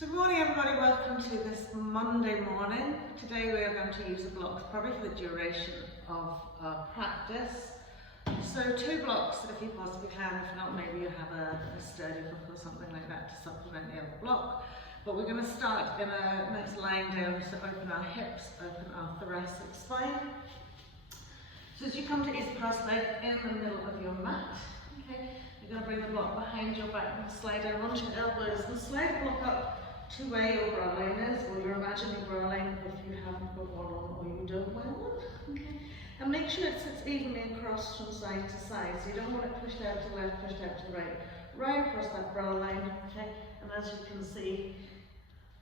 So good morning everybody, welcome to this Monday morning. Today we are going to use the blocks probably for the duration of our practice. So 2 blocks if you possibly can, if not maybe you have a sturdy book or something like that to supplement the other block. But we're going to start in a nice lying down to open our hips, open our thoracic spine. So as you come to easy cross leg in the middle of your mat, okay, you're going to bring the block behind your back and slide down onto your elbows and slide the block up to where your bra line is, or your imaginary bra line if you haven't got one on or you don't wear one. Okay. And make sure it sits evenly across from side to side, so you don't want it pushed out to the left, pushed out to the right. Right across that bra line, okay? And as you can see,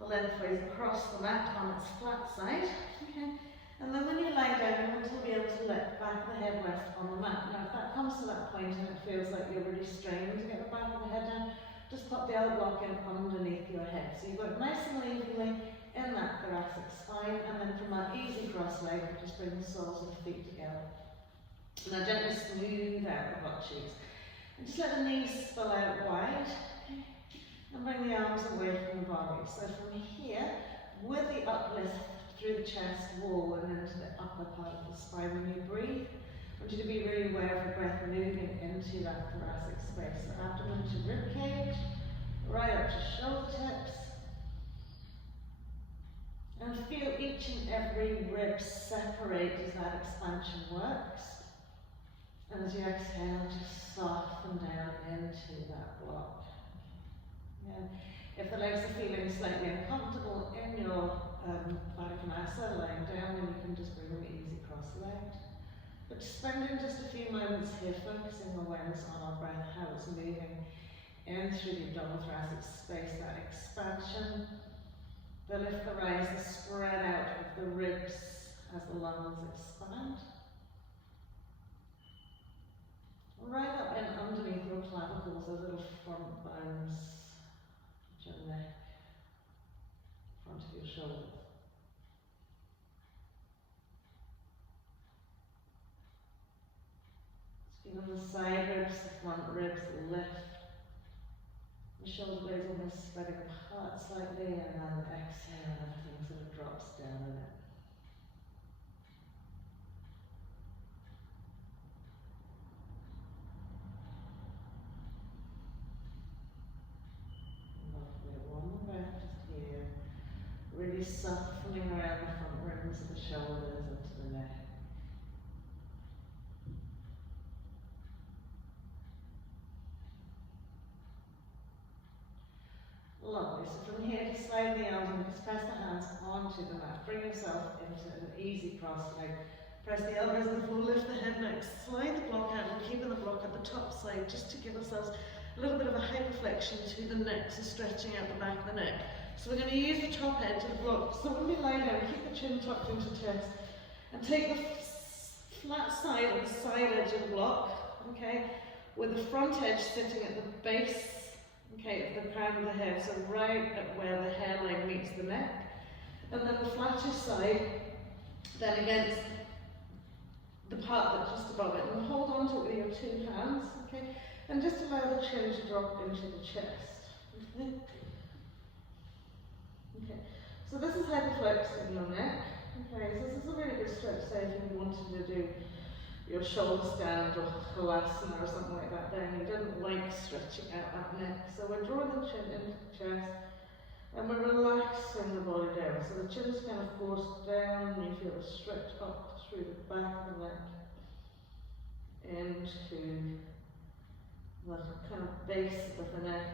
the lengthways across the mat on its flat side, okay? And then when you lie down, you want to be able to let the back of the head rest on the mat. Now if that comes to that point and it feels like you're really straining to get the back of the head down, just pop the other block in underneath your head. So you've got it nice and evenly in that thoracic spine, and then from that easy cross leg, just bring the soles of the feet together. Now gently smooth out the butt cheeks. And just let the knees spill out wide. Okay. And bring the arms away from the body. So from here, with the uplift through the chest wall and into the upper part of the spine when you breathe, I want you to be really aware of the breath moving into that thoracic space. So abdomen to rib cage, right up to shoulder tips. And feel each and every rib separate as that expansion works. And as you exhale, just soften down into that block. Yeah. If the legs are feeling slightly uncomfortable in your Padmakanasa, lying down, then you can just bring them easy cross-legged. But spending just a few moments here, focusing awareness on our breath, how it's moving in through the abdominal thoracic space, that expansion, the lift the rise, the spread out of the ribs as the lungs expand. Right up and underneath your clavicles, those little front bones, your neck, front of your shoulders. Feel the side ribs, the front ribs lift. The shoulder blades almost spreading apart slightly, and then exhale, everything sort of drops down a bit. Lovely. One more breath just here. Really softening around the front ribs of the shoulders and to the neck. Lovely. So from here, just slide the arms and just press the hands onto the mat. Bring yourself into an easy cross leg. Press the elbows on the floor, lift the head next, slide the block out, and keeping the block at the top side just to give ourselves a little bit of a hyperflexion to the neck, so stretching out the back of the neck. So we're going to use the top edge of the block. So when we lie down, keep the chin tucked into chest, and take the flat side or the side edge of the block, okay, with the front edge sitting at the base, okay, of the crown of the head, so right at where the hairline meets the neck. And then the flatter side, then against the part that's just above it. And hold on to it with your 2 hands, okay? And just allow the chin to drop into the chest. Okay? Okay. So this is hyperflexing your neck. Okay, so this is a really good stretch, say if you wanted to do your shoulder stand or halasana or something like that, then you didn't like stretching out that neck. So we're drawing the chin into the chest and we're relaxing the body down. So the chin's kind of forced down and you feel the stretch up through the back of the neck into the kind of base of the neck,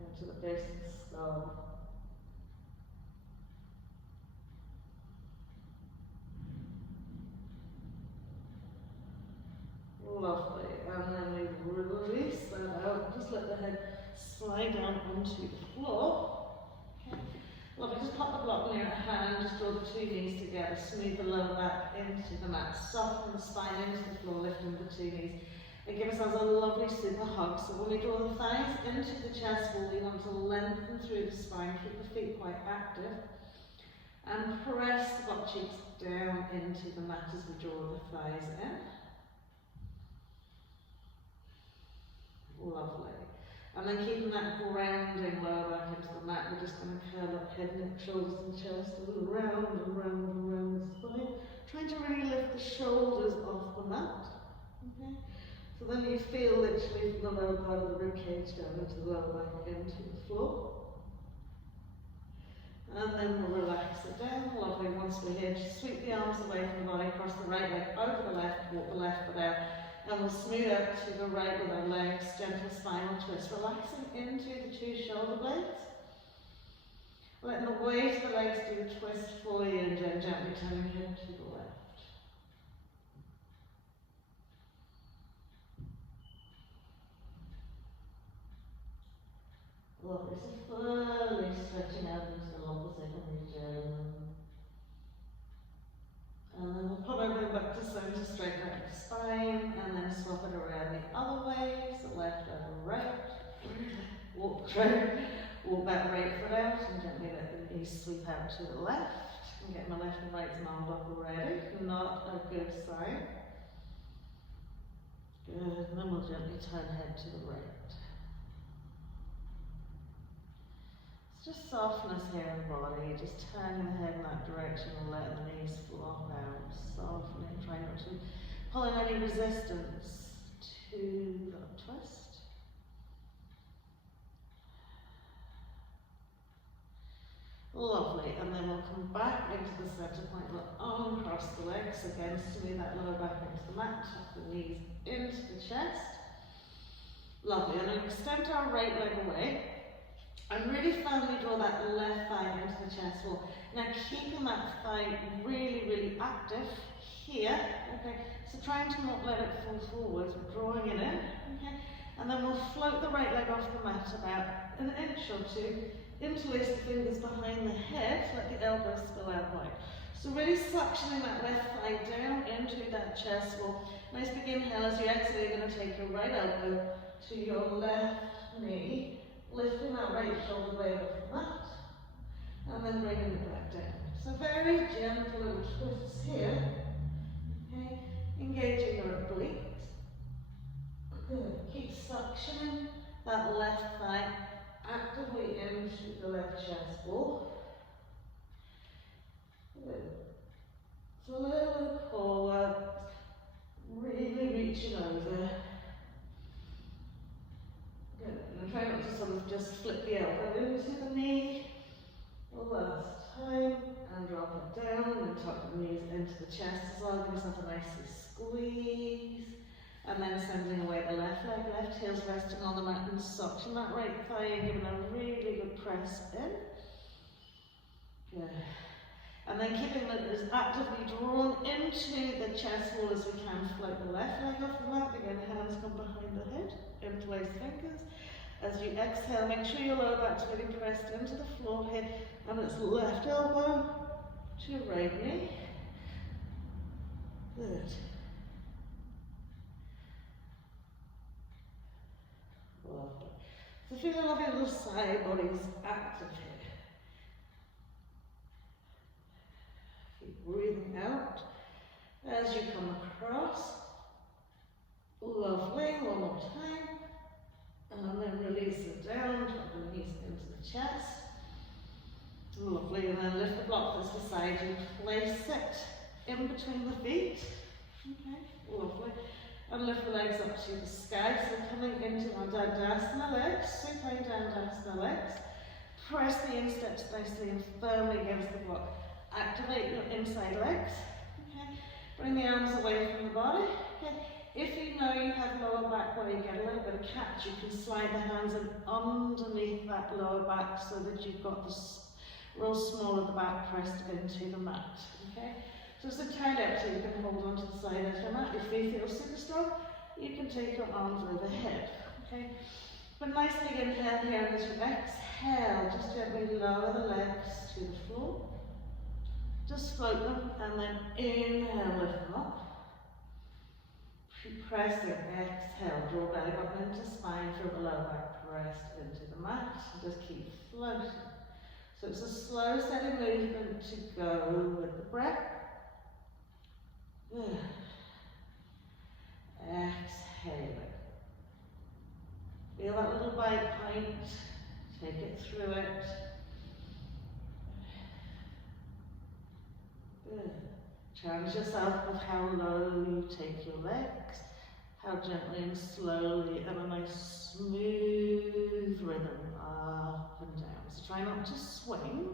into the base of the skull. Lovely, and then we release that out, just let the head slide down onto the floor. Okay. Lovely, just pop the block near at hand, just draw the 2 knees together, smooth the lower back into the mat, soften the spine into the floor, lifting the 2 knees. And give ourselves a lovely super hug. So when we draw the thighs into the chest wall, we want to lengthen through the spine, keep the feet quite active, and press the butt cheeks down into the mat as we draw the thighs in. Lovely. And then keeping that grounding lower back into the mat, we're just going to curl up head, neck, shoulders and chest, a little round and round and round the spine. Trying to really lift the shoulders off the mat. Okay? So then you feel literally from the lower part of the rib cage down into the lower back into the floor. And then we'll relax it down. Lovely. Once we're here, just sweep the arms away from the body, cross the right leg over the left, walk the left foot out, and we'll smooth out to the right with our legs, gentle spinal twist, relaxing into the two shoulder blades. Letting the weight of the legs do the twist fully and then gently turning head to the left. Lovely. So fully stretching out into the lumbar region. And then we'll pop everything back to center, straighten out the spine, and then swap it around the other way, so left over right. Walk through, walk that right foot out, and gently let the knees sweep out to the left. And get my left and right armed up already, not a good sign. Good, and then we'll gently turn head to the right. Just softness here in the body, just turning the head in that direction and letting the knees flop out, softening, trying not to pull in any resistance to the twist. Lovely, and then we'll come back into the center point, we'll uncross the legs, again smooth that lower back into the mat, tuck the knees into the chest. Lovely, and then extend our right leg away. And really firmly draw that left thigh into the chest wall. Now keeping that thigh really, really active here, okay? So trying to not let it fall forward, drawing it in, okay? And then we'll float the right leg off the mat about an inch or two, interlace the fingers behind the head, let the elbows spill out wide. So really suctioning that left thigh down into that chest wall. Nice big inhale. As you exhale, you're going to take your right elbow to your left knee, lifting that right shoulder blade off the mat, and then bringing it back down. So very gentle little twists here. Okay, engaging your obliques. Good. Keep suctioning that left thigh actively into the left chest wall. Good. So a little core work, really reaching over. Good. And try not to sort of just flip the elbow into the knee. Last time, and drop it down, and tuck the knees into the chest as well. Give yourself a nice squeeze. And then sending away the left leg, left heel's resting on the mat, and suction that right thigh and giving a really good press in. Good. And then keeping it as actively drawn into the chest wall as we can. Float the left leg off the mat. Again, hands come behind the head. Interlace fingers. As you exhale, make sure your lower back's really pressed into the floor here. And it's left elbow to right knee. Good. Lovely. So feeling like your little side body's active here. Keep breathing out as you come across. Lovely. One more time. And then release it down, drop the knees into the chest. Lovely. And then lift the block that's beside you. Place it in between the feet. Okay. Lovely. And lift the legs up to the sky. So coming into our Dandasana legs, supine Dandasana legs. Press the insteps nicely and firmly against the block. Activate your inside legs. Okay. Bring the arms away from the body. Okay. If you know you have lower back where you get a little bit of catch, you can slide the hands in underneath that lower back so that you've got the real small of the back pressed into the mat. Okay. So as it turned out, so you can hold onto the side of the mat. If you feel super strong, you can take your arms overhead. Okay. But nice big inhale here, and as you exhale, just gently lower the legs to the floor. Just float them, and then inhale, lift them up. Press it, exhale, draw belly button into spine, feel the lower back pressed into the mat. Just keep floating. So it's a slow, steady movement to go with the breath. Good. Exhale. Feel that little bite point. Take it through it. Good. Challenge yourself with how low you take your legs, how gently and slowly, and a nice smooth rhythm up and down. So try not to swing.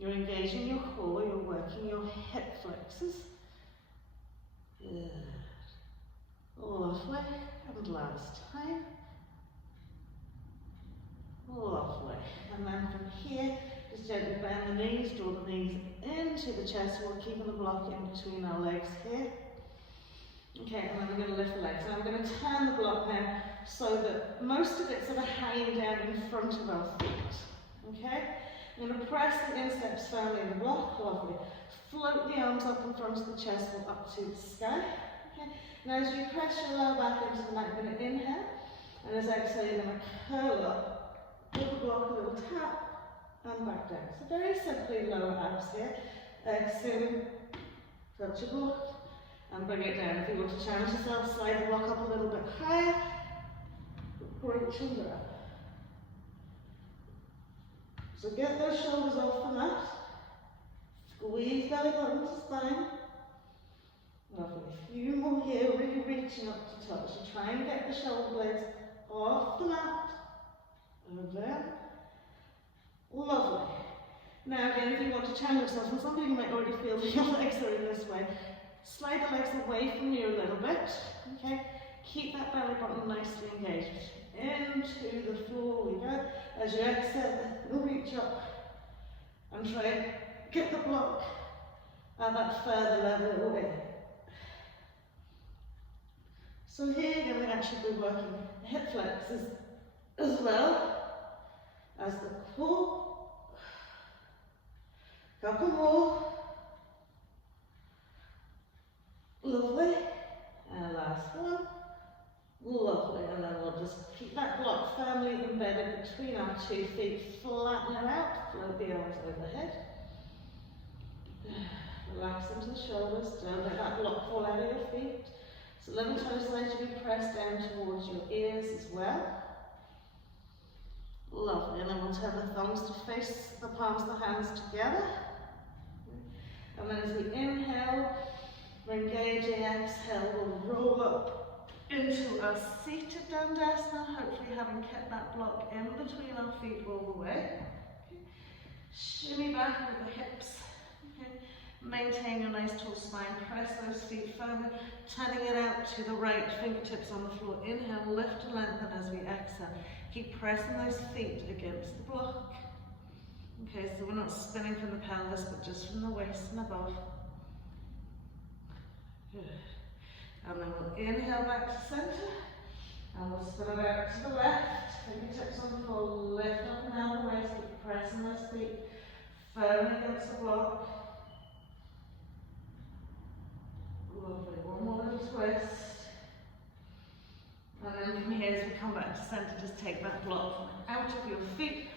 You're engaging your core, you're working your hip flexors. Good. Lovely. And last time. Lovely. And then from here, just gently bend the knees, draw the knees into the chest wall, keeping the block in between our legs here. Okay, and then we're going to lift the legs. And I'm going to turn the block now so that most of it's sort of hanging down in front of our feet. Okay? I'm going to press the insteps firmly in the block. Lovely. Float the arms up in front of the chest wall up to the sky. Okay? Now as you press your lower back into the mat, you're going to inhale. And as exhale, you're going to curl up, give the block a little tap, and back down. So very simply lower abs here. Exhale, touch your block, and bring it down. If you want to challenge yourself, slide the block up a little bit higher. Reach and grab. So get those shoulders off the mat. Squeeze belly button to spine. Lovely. A few more here, really reaching up to touch. So try and get the shoulder blades off the mat. And down. Lovely. Now again, if you want to challenge yourself, and some people might already feel that your legs are in this way, slide the legs away from you a little bit. Okay? Keep that belly button nicely engaged. Into the floor we go. As you exhale, reach up and try and get the block at that further level away. So here you're going to actually be working hip flexors as well as the core. Couple more. Lovely. And last one. Lovely. And then we'll just keep that block firmly embedded between our 2 feet. Flatten it out. Float the arms overhead. Relax into the shoulders. Don't let that block fall out of your feet. So little toe slides should be pressed down towards your ears as well. Lovely. And then we'll turn the thumbs to face the palms of the hands together. And then as we inhale, we're engaging, exhale, we'll roll up into a seated dandasana, hopefully having kept that block in between our feet all the way. Okay. Shimmy back with the hips. Okay. Maintain your nice tall spine, press those feet firmly, turning it out to the right, fingertips on the floor. Inhale, lift and lengthen as we exhale. Keep pressing those feet against the block. Okay, so we're not spinning from the pelvis, but just from the waist and above. Good. And then we'll inhale back to center, and we'll spin it out to the left. Fingertips on the floor, lift up and down the waist, keep pressing those feet firmly against the block. Lovely, one more little twist. And then from here, as we come back to center, just take that block out of your feet.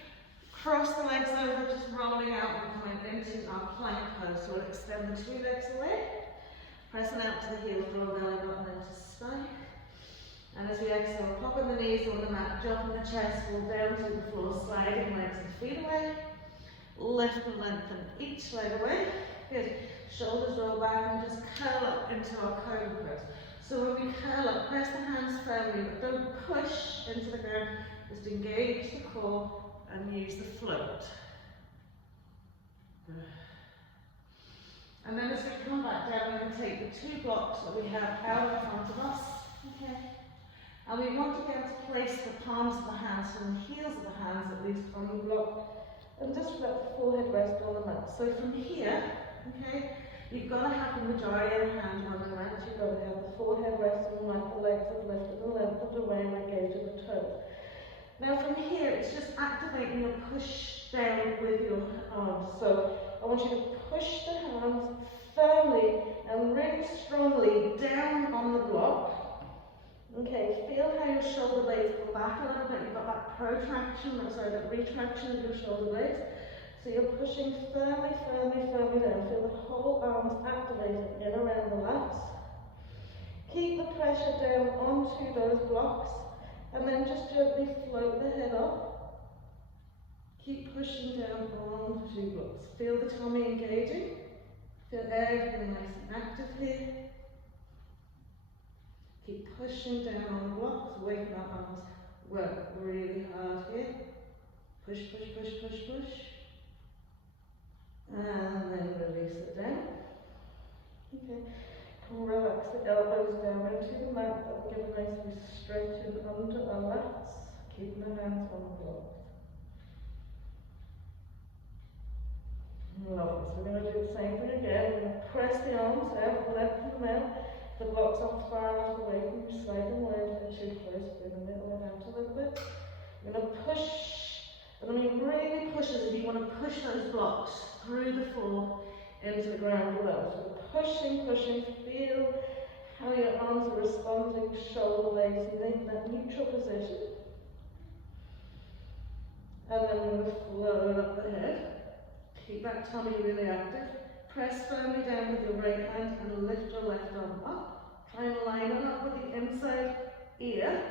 Cross the legs over, just rolling out and coming into our plank pose. So we'll extend the 2 legs away. Pressing out to the heels, draw belly button into spine. And as we exhale, popping the knees on the mat, dropping the chest, roll down to the floor, sliding legs and feet away. Lift and lengthen each leg away. Good. Shoulders roll back and just curl up into our cone pose. So when we curl up, press the hands firmly, but don't push into the ground. Just engage the core and use the float. Good. And then as we come back down, we're going to take the 2 blocks that we have out in front of us. Okay. And we want to get to place the palms of the hands from the heels of the hands, at least on the block, and just let the forehead rest on the mat. So from here, okay, you've got to have the majority of the hand on the mat. You've got to have the forehead rest on the mat, the legs have lifted and lengthened away and engaging the toes. Now from here, it's just activating your push down with your arms. So I want you to push the hands firmly and really strongly down on the block. Okay, feel how your shoulder blades go back a little bit. You've got that protraction, that retraction of your shoulder blades. So you're pushing firmly, firmly, firmly down. Feel the whole arms activating in around the lats. Keep the pressure down onto those blocks. And then just gently float the head up. Keep pushing down onto blocks. Feel the tummy engaging. Feel everything nice and active here. Keep pushing down on the blocks, waking up arms. Work really hard here. Push, push, push, push, push. And then release it down. Okay. Relax the elbows down into the mat. That will give a nice stretch under our lats. Keeping the hands on the blocks. Lovely. So we're going to do the same thing again. We're going to press the arms out, left and out. The blocks aren't far enough away from you, slide them away if they're too close. Bring the middle and out a little bit. We're going to push, and I mean really push as if you want to push those blocks through the floor into the ground below. So we're pushing, pushing. Feel how your arms are responding, shoulder blades, and make that neutral position. And then we're going to float up the head. Keep that tummy really active. Press firmly down with your right hand and lift your left arm up. Try and line it up with the inside ear,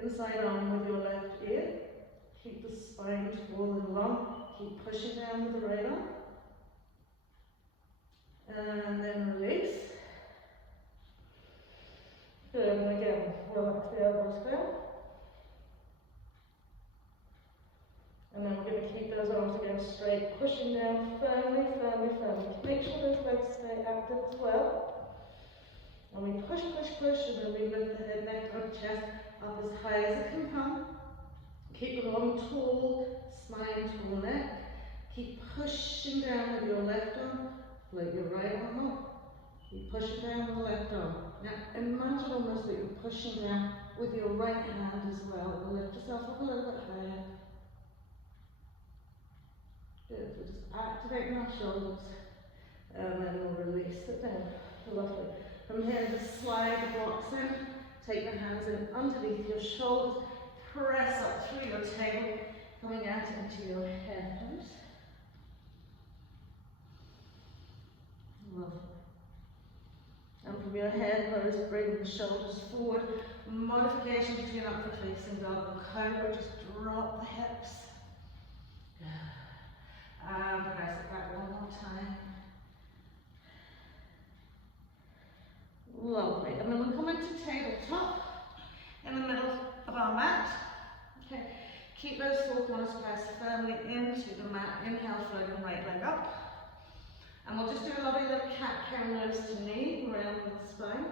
inside arm with your left ear. Keep the spine tall and long. Keep pushing down with the right arm. And then release. Good, and again, relax the elbows down. And then we're going to keep those arms again straight, pushing down firmly, firmly, firmly. Make sure those legs stay active as well. And we push, push, push, and then we lift the head, neck, and chest up as high as it can come. Keep the arm tall, spine, tall neck. Keep pushing down with your left arm, float your right arm up. Keep pushing down with the left arm. Now imagine almost that you're pushing down with your right hand as well. Lift yourself up a little bit higher. Good, we're just activating our shoulders and then we'll release it down. Lovely. From here, just slide the blocks in, take the hands in underneath your shoulders, press up through your tail, coming out into your head pose. Lovely. And from your head pose, bring the shoulders forward. Modification between upward facing dog and cobra, just drop the hips. And press it back one more time. Lovely. And then we'll come into tabletop in the middle of our mat. Okay. Keep those four corners pressed firmly into the mat. Inhale, float your right leg up. And we'll just do a lovely little cat-cow nose to knee around the spine.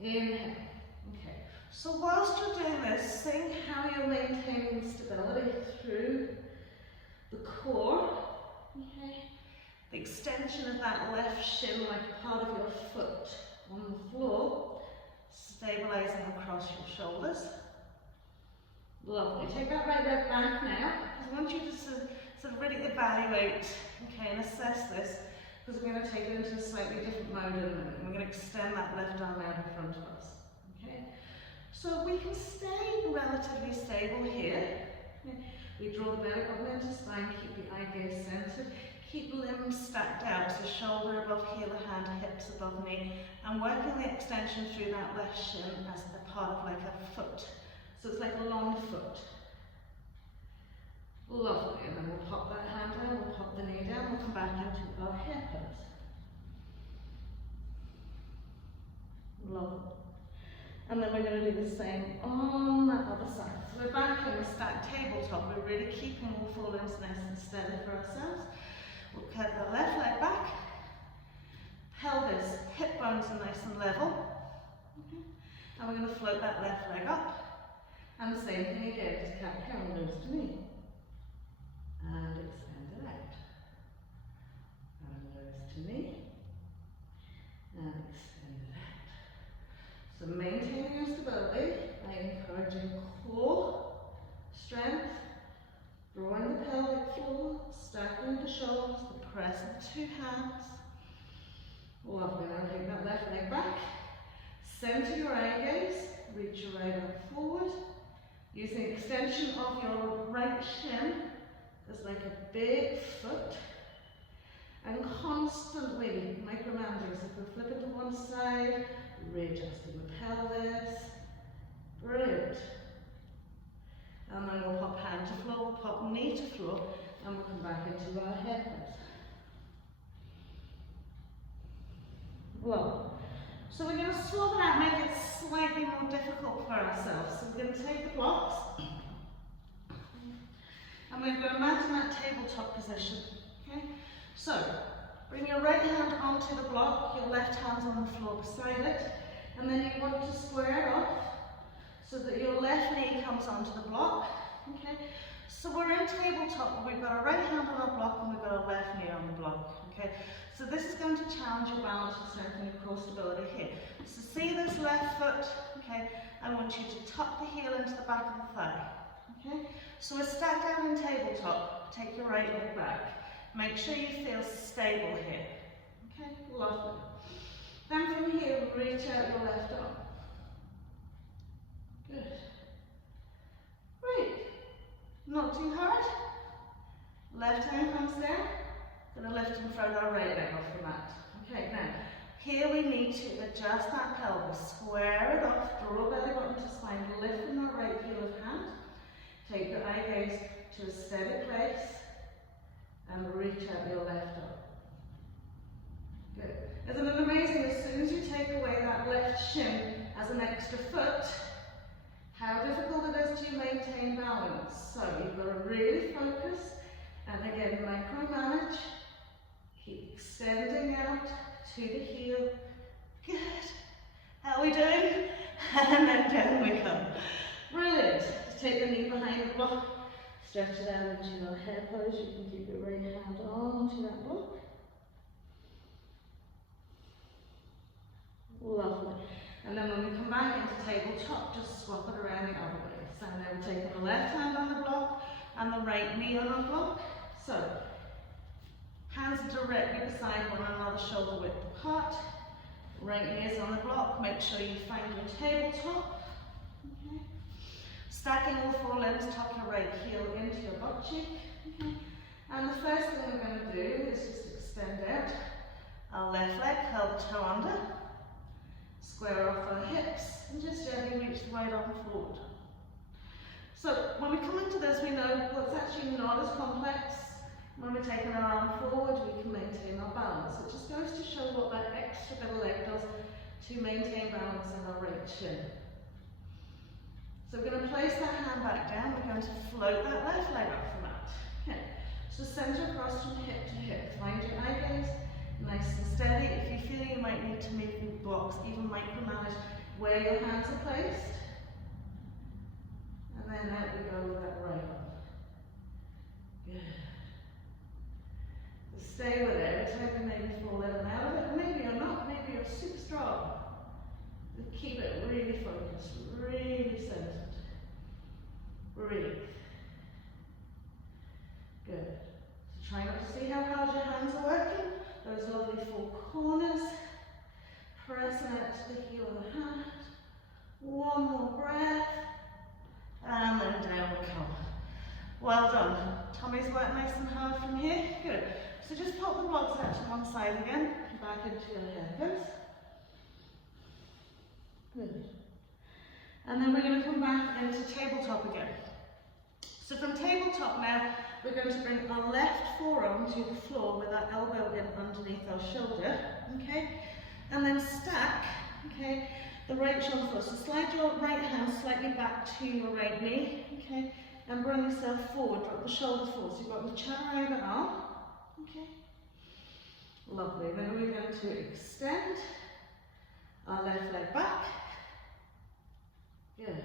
Inhale. Okay. So whilst you're doing this, think how you're maintaining stability through the core, okay, the extension of that left shin like part of your foot on the floor, stabilizing across your shoulders. Lovely. Take that right leg back now, because I want you to sort of really evaluate, okay, and assess this, because we're going to take it into a slightly different mode in a minute. We're going to extend that left arm out in front of us. Okay, so we can stay relatively stable here. Okay. We draw the belly button into spine, keep the eye gaze centered, keep limbs stacked out, so shoulder above heel, hand, hips above knee, and working the extension through that left shin as a part of like a foot. So it's like a long foot. Lovely, and then we'll pop that hand down, we'll pop the knee down, we'll come back into our hip pose. Lovely. And then we're going to do the same on that other side. So we're back in the stacked tabletop. We're really keeping all four limbs nice and steady for ourselves. We'll cut the left leg back. Pelvis, hip bones are nice and level. Okay. And we're going to float that left leg up. And the same thing again, just cat-cow nose to knee. And extend it out. And nose to knee. And extend it out. So maintaining your stability by encouraging core strength, drawing the pelvic floor, stacking the shoulders, the press of two hands. Lovely. Now take that left leg back. Center your eye gaze. Reach your right arm forward. Using the extension of your right shin as like a big foot. And constantly micromanaging. So if we flip it to one side, readjusting the pelvis. Brilliant. And then we'll pop hand to floor, we'll pop knee to floor, and we'll come back into our head pose. Low. So we're going to swap it out, make it slightly more difficult for ourselves. So we're going to take the blocks and we're going to imagine that tabletop position. Okay? So bring your right hand onto the block, your left hand's on the floor beside it, and then you want to square it off so that your left knee comes onto the block. Okay? So we're in tabletop, but we've got our right hand on our block and we've got our left knee on the block. Okay? So this is going to challenge your balance and strengthen your core stability here. So see this left foot, okay? I want you to tuck the heel into the back of the thigh, okay? So we're stacked down in tabletop. Take your right leg back. Make sure you feel stable here, okay? Lovely. Then from here, reach out your left arm. Good. Great. Not too hard. Left hand comes down. Going to lift and throw our right leg off the mat. Okay, now, here we need to adjust that pelvis, square it off, draw belly button to spine, lift from our right heel of hand, take your eye gaze to a steady place, and reach out your left arm. Good. Isn't it amazing, as soon as you take away that left shin as an extra foot, how difficult it is to maintain balance. So you've got to really focus, and again, micromanage. Keep extending out to the heel. Good. How are we doing? And then down we come. Brilliant. Take the knee behind the block. Stretch it out into your head pose. You can keep your right hand onto that block. Lovely. And then when we come back into tabletop, just swap it around the other way. So now we're taking the left hand on the block and the right knee on the block. So hands directly beside one another, shoulder width apart. Right knee is on the block. Make sure you find your tabletop. Okay. Stacking all four limbs, tuck your right heel into your butt cheek. Okay. And the first thing we're going to do is just extend out our left leg, curl the toe under, square off our hips, and just gently reach the right arm forward. So when we come into this, we know well, it's actually not as complex. When we're taking our arm forward, we can maintain our balance. It just goes to show what that extra bit of leg does to maintain balance in our right shin. So we're going to place that hand back down. We're going to float that left leg off the mat. Okay. So center across from hip to hip. Find your eye gaze, nice and steady. If you feel you might need to move the blocks, even micromanage where your hands are placed. And then out we go with that right arm. Good. Stay with it. Every time you maybe fall in and out of it, maybe you're not, maybe you're super strong. But keep it really focused, really centered. Breathe. Good. So try not to see how hard your hands are working. Those lovely four corners. Pressing out to the heel of the hand. One more breath. And then down we come. Well done. Tummy's work nice and hard from here. Good. So just pop the blocks out to one side again, back into your head pose. Good. And then we're going to come back into tabletop again. So from tabletop now, we're going to bring our left forearm to the floor with our elbow in underneath our shoulder, okay? And then stack, okay, the right shoulder forward. So slide your right hand slightly back to your right knee, okay? And bring yourself forward, drop the shoulders forward. So you've got the chaturanga arm. Okay, lovely. Then we're going to extend our left leg back. Good.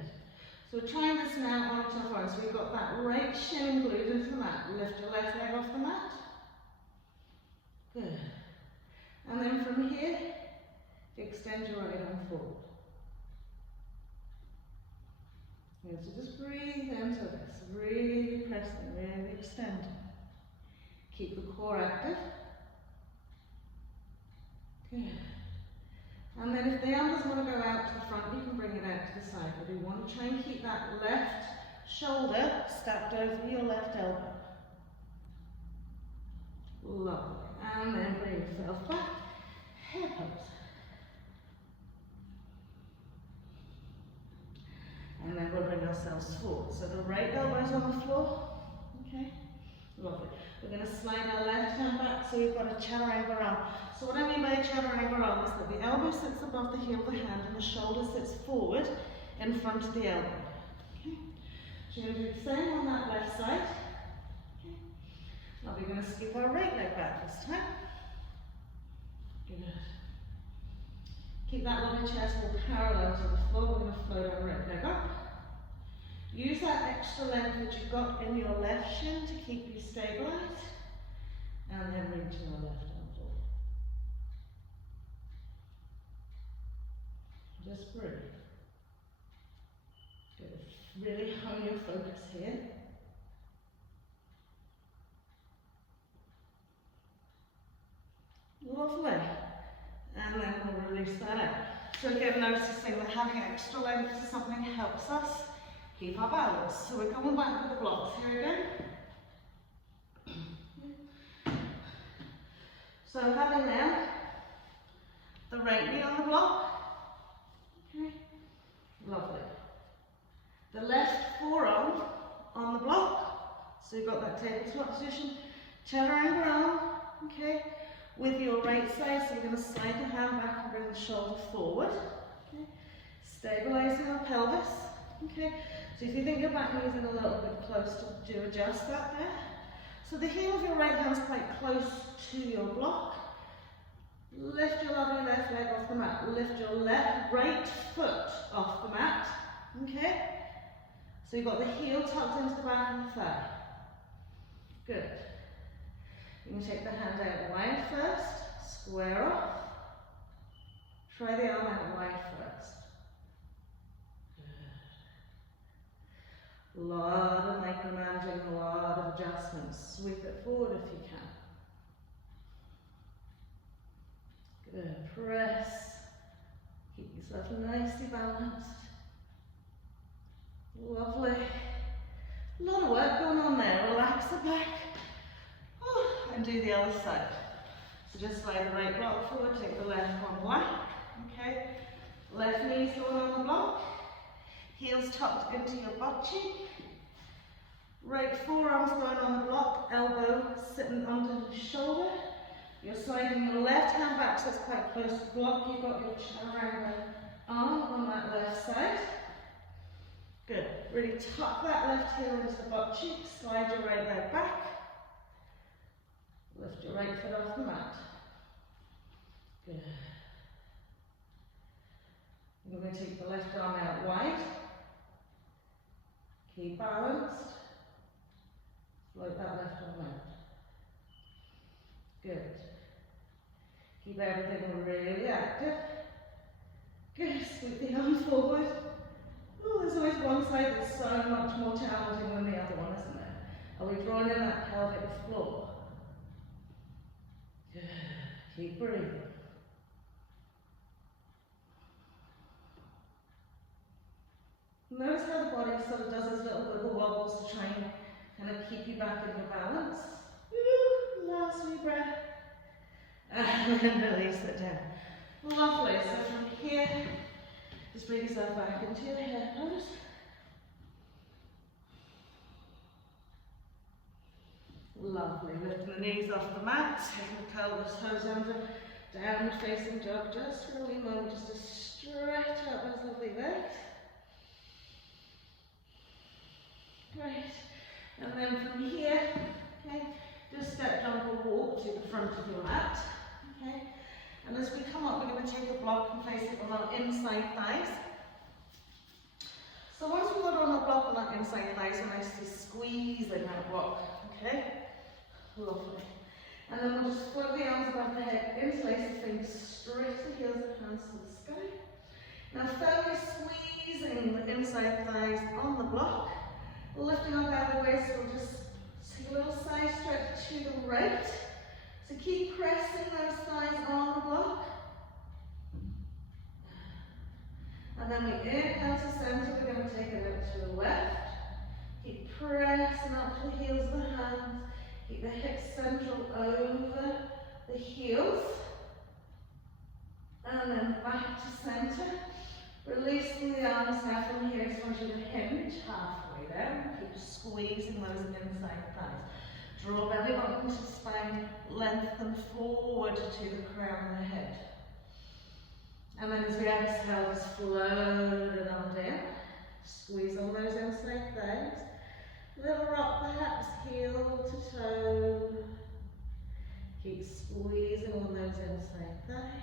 So we're trying this now onto our forearm. So we've got that right shin glued into the mat. Lift your left leg off the mat. Good. And then from here, extend your right arm forward. Good. So just breathe into this. Really pressing, really extending. Keep the core active. Good. And then if the arms want to go out to the front, you can bring it out to the side. But we want to try and keep that left shoulder stacked over your left elbow. Lovely. And then bring yourself back. Hip pose. And then we'll bring ourselves forward. So the right elbow is on the floor. Okay. Lovely. We're going to slide our left hand back so you've got a chaturanga arm. So what I mean by a chaturanga arm is that the elbow sits above the heel of the hand and the shoulder sits forward in front of the elbow. Okay. So you're going to do the same on that left side. Okay. Now we're going to scoop our right leg back this time. Good. Keep that lower chest wall parallel to the floor. We're going to float our right leg up. Use that extra length that you've got in your left shin to keep you stabilized. And then reach to our left arm forward. Just breathe. Good. Really hone your focus here. Lovely. And then we'll release that out. So again, noticing that having extra length to something helps us keep our balance. So we're going back with the blocks here again. So having now the right knee on the block. Okay. Lovely. The left forearm on the block. So you've got that tabletop position. Chaturanga arm. Okay. With your right side, so we're going to slide the hand back and bring the shoulder forward. Okay. Stabilizing our pelvis. Okay. So if you think your back knee is in a little bit close, do adjust that there. So the heel of your right hand is quite close to your block. Lift your lovely left leg off the mat. Lift your right foot off the mat. Okay. So you've got the heel tucked into the back of the thigh. Good. You can take the hand out wide first, square off. Try the arm out wide first. Good. A lot of micromanaging, a lot of adjustments. Sweep it forward if you can. Good. Press. Keep yourself nicely balanced. Lovely. A lot of work going on there. Relax the back. And do the other side. So just slide the right block forward, take the left one back. Okay. Left knee's going on the block. Heels tucked into your butt cheek. Right forearm's going on the block. Elbow sitting under the shoulder. You're sliding your left hand back so it's quite close to the block. You've got your chaturanga arm on that left side. Good. Really tuck that left heel into the butt cheek. Slide your right leg back. Lift your right foot off the mat. Good. You're going to take the left arm out wide. Keep balanced. Float that left arm out. Good. Keep everything really active. Good. Sweep the arm forward. Oh, there's always one side that's so much more challenging than the other one, isn't there? Are we drawing in that pelvic floor? Good. Keep breathing. Notice how the body sort of does its little wiggle wobbles to try and kind of keep you back in your balance. Woo, last wee breath. And then release it down. Lovely. So from here, just bring yourself back into your head pose. Lovely. Lifting the knees off the mat, taking the pelvis, toes under, downward facing dog just for a wee moment, just to stretch out those lovely legs. Great. And then from here, okay, just step, jump or walk to the front of your mat. Okay. And as we come up, we're going to take a block and place it on our inside thighs. So once we've got it on our block on our inside thighs, we're nicely squeezing that block. Okay. Lovely. And then we'll just float the arms above the head, interlace the fingers straight to the heels, the hands to the sky. Now firmly squeezing the inside thighs on the block, lifting up out of the waist, we'll just take a little side stretch to the right. So keep pressing those thighs on the block. And then we inhale to center, we're going to take a look to the left. Keep pressing up to the heels of the hands. Keep the hips central over the heels. And then back to center. Releasing the arms now from here. I just want you to hinge halfway there. Keep squeezing those inside thighs. Draw belly button lengthen forward to the crown of the head. And then as we exhale, just float it on down. Squeeze on those inside thighs. Little rock perhaps, heel to toe. Keep squeezing on those inside thighs.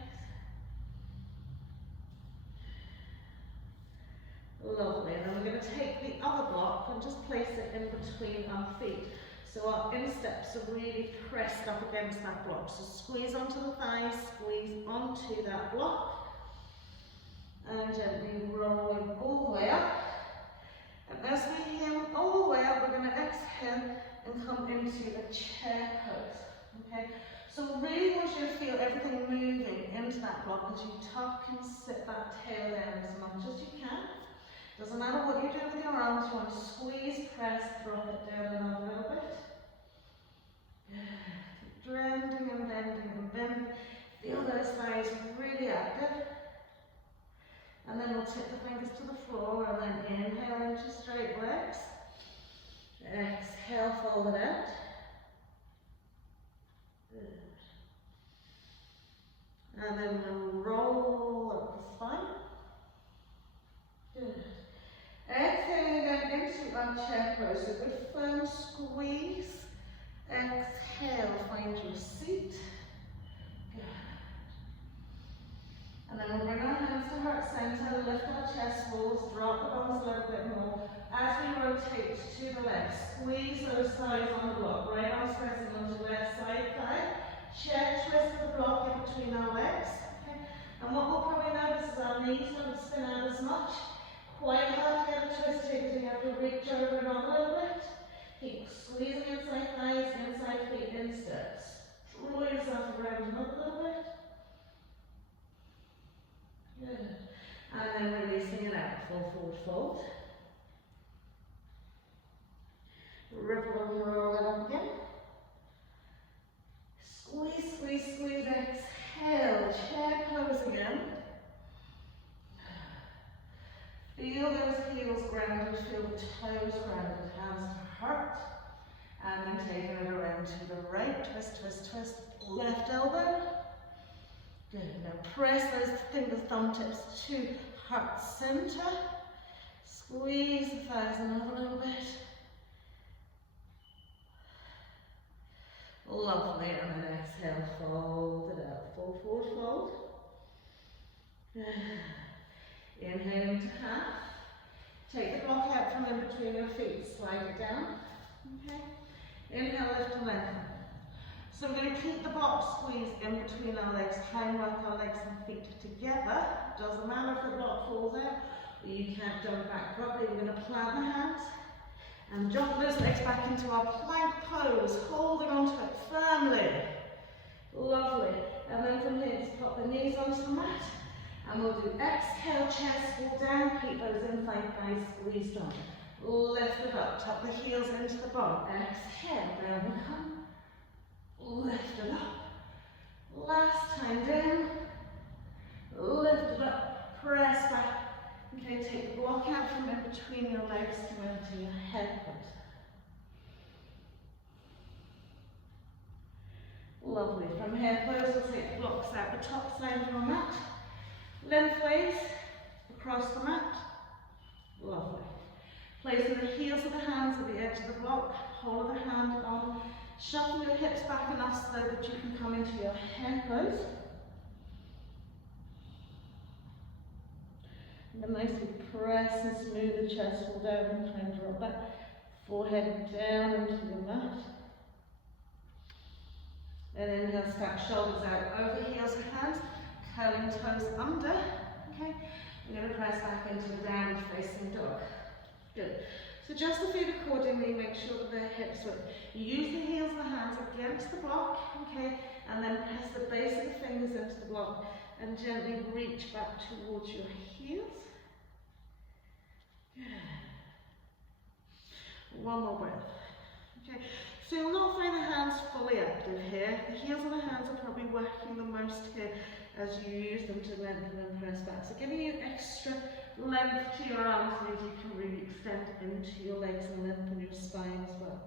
Lovely. And then we're going to take the other block and just place it in between our feet. So our insteps are really pressed up against that block. So squeeze onto the thighs, squeeze onto that block. And gently rolling all the way up. And as we hem all the way up, we're going to exhale and come into the chair pose. Okay? So really want you to feel everything moving into that block as you tuck and sit that tail down as much as you can. Doesn't matter what you do with your arms, you want to squeeze, press, drop it down another little bit. Keep bending and bending and bending. Feel those thighs really active. And then we'll tip the fingers to the floor and then inhale into straight legs. Exhale, fold it out. Good. And then we'll roll up the spine. Good. Exhaling again into our chair pose. So good firm squeeze. Exhale, find your seat. Good. And then we'll bring our hands to heart center, lift our chest walls, drop the bums a little bit more. As we rotate to the left, squeeze those thighs on the block. Right arm pressing onto left side thigh. Chair twist the block in between our legs. Okay. And what we'll probably notice is our knees don't spin out as much. Quite hard to get a twist here because you have to reach over it on a little bit. Keep squeezing inside thighs, inside feet, insteps. Draw yourself around up a little bit. Good. And then releasing it out, full forward fold. Ripple and roll it up again. Squeeze, squeeze, squeeze, exhale, chair pose again. Feel those heels grounded, feel the toes grounded, hands to heart. And then taking it around to the right, twist, twist, twist, left elbow. Good, now press those thumb tips to heart center. Squeeze the thighs in a little bit. Lovely, and then exhale, fold it out, full forward fold. Inhaling to half. Take the block out from in between your feet, slide it down. Okay. Inhale, lift and lengthen. So we're going to keep the block squeezed in between our legs, try and work our legs and feet together. Doesn't matter if the block falls out or you can't jump back properly. We're going to plant the hands and jump those legs back into our plank pose, holding onto it firmly. Lovely. And then from here, just pop the knees onto the mat. And we'll do exhale, chest pull down, keep those inside thighs squeezed on. Lift it up, tuck the heels into the bum. Exhale, down we come. Lift it up. Last time down. Lift it up, press back. Okay, take the block out from in between your legs to into your head pose. Lovely. From here, pose, we'll take the blocks out the top side of your mat. Lengthways across the mat. Lovely. Placing the heels of the hands at the edge of the block. Hold the hand on. Shuffle your hips back enough so that you can come into your hand pose. And nicely press and smooth the chest pull down. Try and drop that forehead down into the mat. And inhale, stack shoulders out over heels and hands. Curling toes under. Okay. We're going to press back into the downward facing dog. Good. So adjust the feet accordingly, make sure that they're hips width. Use the heels and the hands against the block, okay, and then press the base of the fingers into the block and gently reach back towards your heels. Good. One more breath. Okay. So you'll not find the hands fully active here. The heels and the hands are probably working the most here as you use them to lengthen and press back. So giving you extra length to your arms means you can really extend into your legs and lengthen your spine as well.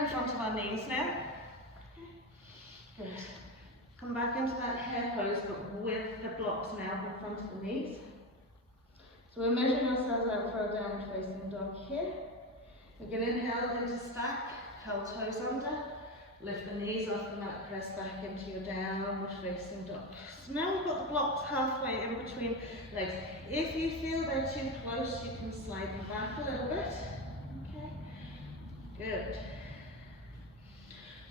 in front of our knees now. Good. Come back into that hare pose, but with the blocks now in front of the knees. So we're measuring ourselves out for a downward facing dog here. We can inhale into stack, curl toes under, lift the knees off the mat, press back into your downward facing dog. So now we've got the blocks halfway in between legs. If you feel they're too close, you can slide them back a little bit. Okay, good.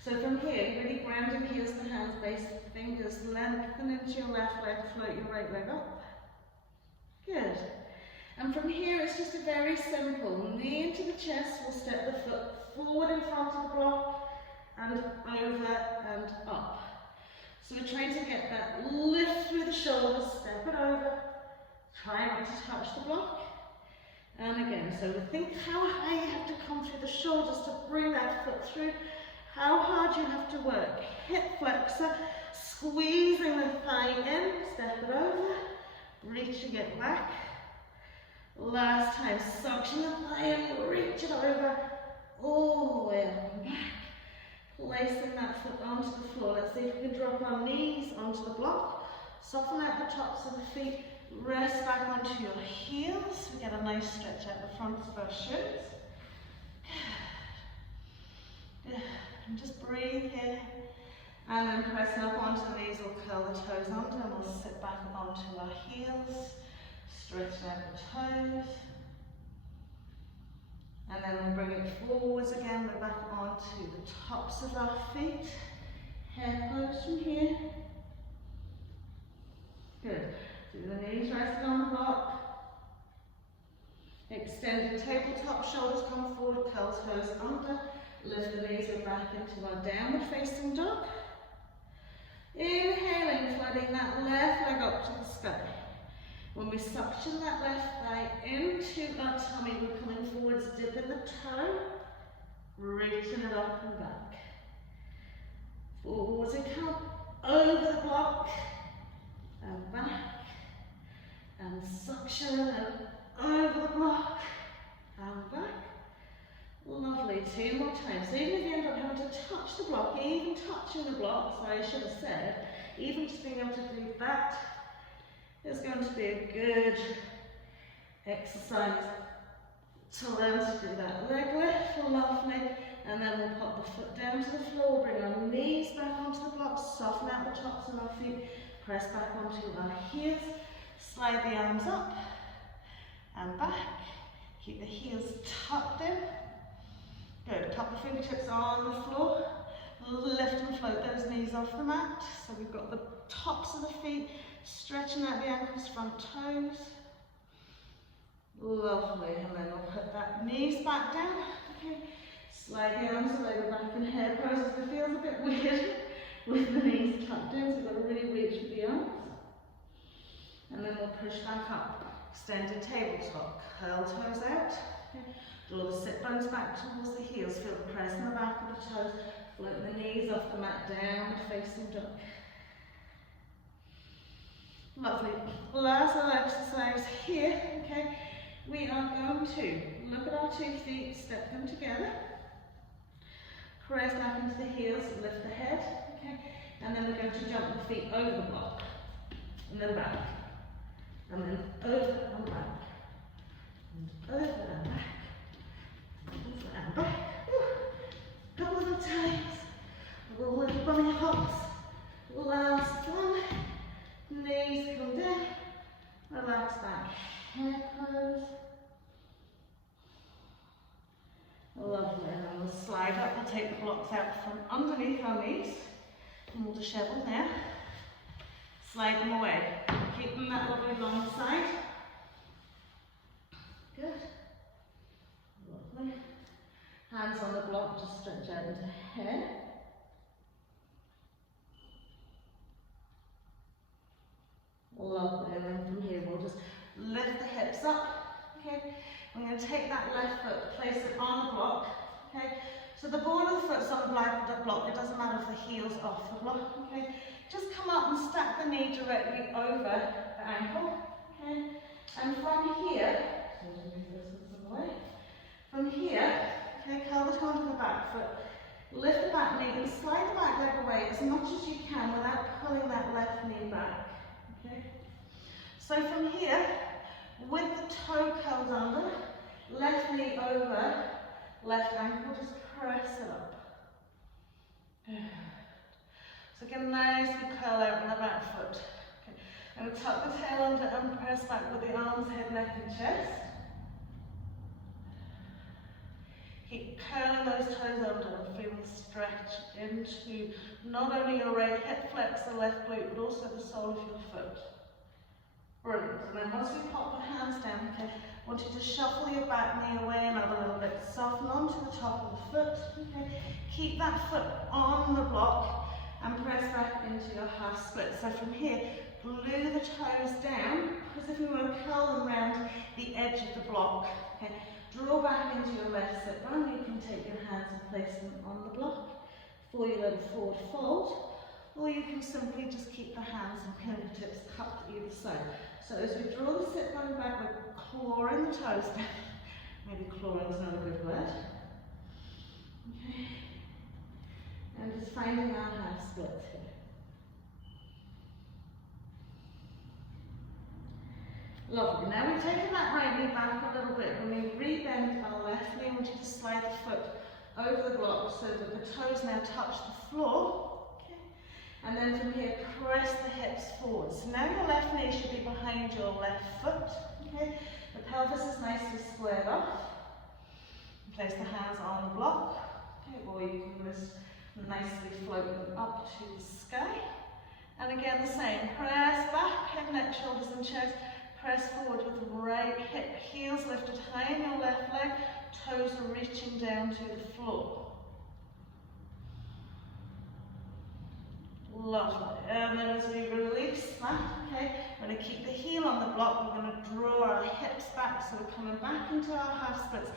So from here, really ground your heels to hands, base the fingers, lengthen into your left leg, float your right leg up. Good. And from here, it's just a very simple knee into the chest. We'll step the foot forward in front of the block and over and up. So we're trying to get that lift through the shoulders, step it over, try not to touch the block. And again, so think how high you have to come through the shoulders to bring that foot through, how hard you have to work. Hip flexor, squeezing the thigh in, step it over, reaching it back. Last time, suction the thigh in, reach it over, all the way up and back. Placing that foot onto the floor. Let's see if we can drop our knees onto the block. Soften out the tops of the feet. Rest back onto your heels. We get a nice stretch out the fronts of our shins. Good. Good. And just breathe here. And then pressing up onto the knees, we'll curl the toes under and we'll sit back onto our heels. Stretch out the toes. And then we'll bring it forwards again. We're back onto the tops of our feet. Hare pose from here. Good. So the knees resting on the block. Extended tabletop, shoulders come forward, curl toes under. Lift the knees back into our downward facing dog. Inhaling, floating that left leg up to the sky. When we suction that left thigh into our tummy, we're coming forwards, dipping the toe, reaching it up and back. Forwards and come over the block, and back, and suction and over the block, and back. Lovely, 2 more times. So even if you end up having to touch the block, even touching the block, so I should have said, even just being able to do that, is going to be a good exercise to learn to do that leg lift. Lovely. And then we'll pop the foot down to the floor, bring our knees back onto the block, soften out the tops of our feet, press back onto our heels, slide the arms up and back. Keep the heels tucked in. Good. Tuck the fingertips on the floor. Lift and float those knees off the mat. So we've got the tops of the feet, stretching out the ankles, front toes. Lovely. And then we'll put that knees back down. Okay. Slide the arms away the back in hare poses. It feels a bit weird with the knees tucked in, so you've got to really reach with the arms. And then we'll push back up. Extended tabletop. Curl toes out. Okay. Draw the sit bones back towards the heels. Feel the press in the back of the toes. Float the knees off the mat, downward facing dog. Lovely. Last little exercise here. Okay. We are going to look at our 2 feet, step them together. Press back into the heels, lift the head. Okay. And then we're going to jump the feet over the block. And then back. And then over and back. And over and back. And back. Couple of times. Little bunny hops. Last one. Knees come down. Relax back. Hare pose. Lovely. And then we'll slide up. We'll take the blocks out from underneath our knees. And we'll dishevel now. Slide them away. Keep them that lovely long side. Good. Lovely. Hands on the block, just stretch out into hare. Lovely. And then from here we'll just lift the hips up. Okay. I'm going to take that left foot, place it on the block. Okay. So the ball of the foot's on the block. It doesn't matter if the heel's off the block. Okay. Just come up and stack the knee directly over the ankle. Okay. And from here, from here, okay, curl the toe onto the back foot, Lift the back knee and slide the back leg away as much as you can without pulling that left knee back. Okay? So from here, with the toe curled under, left knee over, left ankle, just press it up. So again, nicely curl out in the back foot. Okay. And tuck the tail under and press back with the arms, head, neck and chest. Keep curling those toes under and feel the stretch into not only your right hip flexor, left glute, but also the sole of your foot. Brilliant. And then once we pop the hands down, okay, I want you to shuffle your back knee away another little bit. Soften onto the top of the foot. Okay. Keep that foot on the block and press back into your half split. So from here, glue the toes down, as if you want to curl them around the edge of the block. Okay. Draw back into your left sit bone. You can take your hands and place them on the block for your little forward fold, or you can simply just keep the hands and fingertips cupped either side. So as we draw the sit bone back, we're clawing the toes down. Maybe clawing is not a good word. Okay. And just finding our half splits here. Lovely. Now we've taken that right knee back a little bit. When we rebend our left knee, I want you to slide the foot over the block so that the toes now touch the floor. Okay. And then from here, press the hips forward. So now your left knee should be behind your left foot. Okay. The pelvis is nicely squared off. Place the hands on the block. Okay. Or you can just nicely float them up to the sky. And again, the same. Press back, head, neck, shoulders and chest. Press forward with the right hip, heels lifted high in your left leg, toes are reaching down to the floor. Lovely. And then as we release that, okay, we're going to keep the heel on the block. We're going to draw our hips back, so we're coming back into our half splits.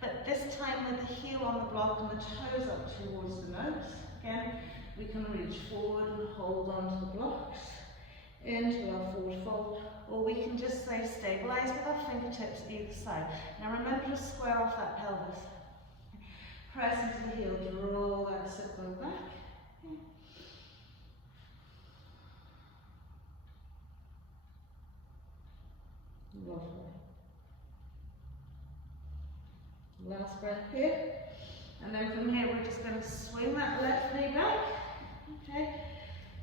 But this time with the heel on the block and the toes up towards the nose. Again, we can reach forward and hold on to the blocks into our forward fold, or we can just say stabilize with our fingertips either side. Now remember to square off that pelvis. Press into the heel, draw that sit bone back. Lovely. Last breath here. And then from here we're just going to swing that left knee back. Okay.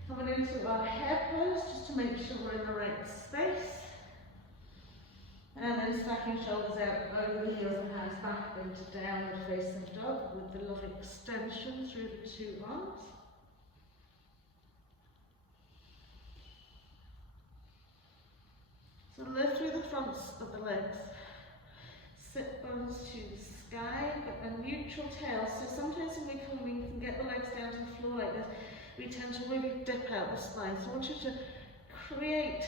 Coming into our head pose just to make sure we're in the right space. And then stacking shoulders out over the heels and hands back into downward facing dog with the lovely extension through the two arms. So lift through the fronts of the legs. Sit bones to the sky, but a neutral tail. So sometimes when we can get the legs down to the floor like this, we tend to really dip out the spine. So I want you to create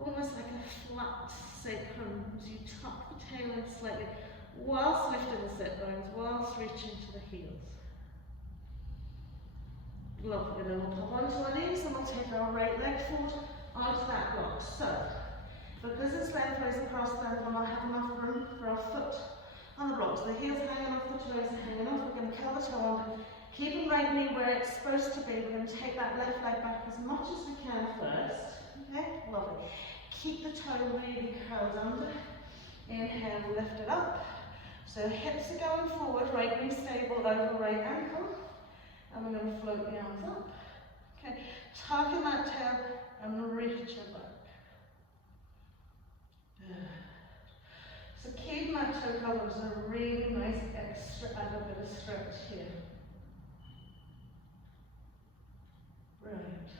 almost like a flat sacrum as you tuck the tail in slightly, whilst lifting the sit bones, whilst reaching to the heels. Lovely. Then we'll pop onto our knees and we'll take our right leg forward onto that block. So, because this leg goes across, then we'll not have enough room for our foot on the block. So the heels are hanging off, the toes are hanging off. We're going to curl the toe under. Keep the right knee where it's supposed to be. We're going to take that left leg back as much as we can first. Okay, lovely. Keep the toe really curled under. Inhale, lift it up. So hips are going forward, right knee stable over right ankle. And we're going to float the arms up. Okay, tucking that tail and reach it back. So keeping that toe curled is a really nice extra add a bit of stretch here. Brilliant.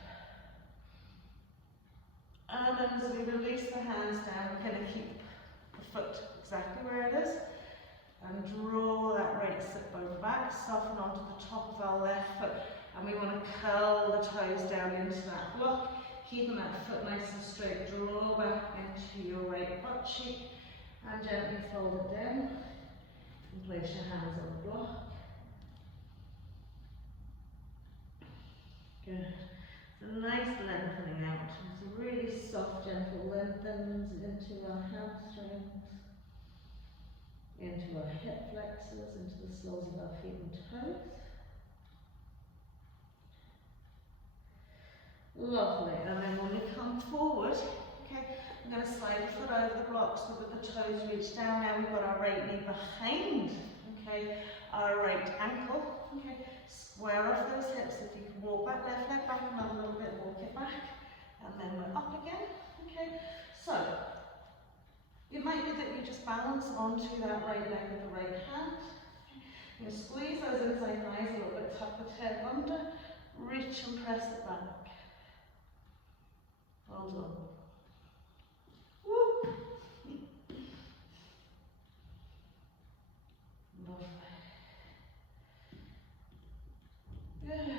And then as we release the hands down, we're going to keep the foot exactly where it is. And draw that right sit bone back, soften onto the top of our left foot. And we want to curl the toes down into that block, keeping that foot nice and straight. Draw back into your right butt cheek and gently fold it down. And place your hands on the block. Good. It's a nice lengthening out. It's a really soft, gentle lengthens into our hamstrings, into our hip flexors, into the soles of our feet and toes. Lovely. And then when we come forward, okay, I'm going to slide the foot over the blocks so that the toes reach down. Now we've got our right knee behind, okay, our right ankle, okay. Square off those hips. If you can walk that left leg back another little bit, walk it back. And then we're up again, okay. So, it might be that you just balance onto that right leg with the right hand. You squeeze those inside thighs a little bit, tuck the tail under, reach and press it back. Well done. Woo. Lovely. Good.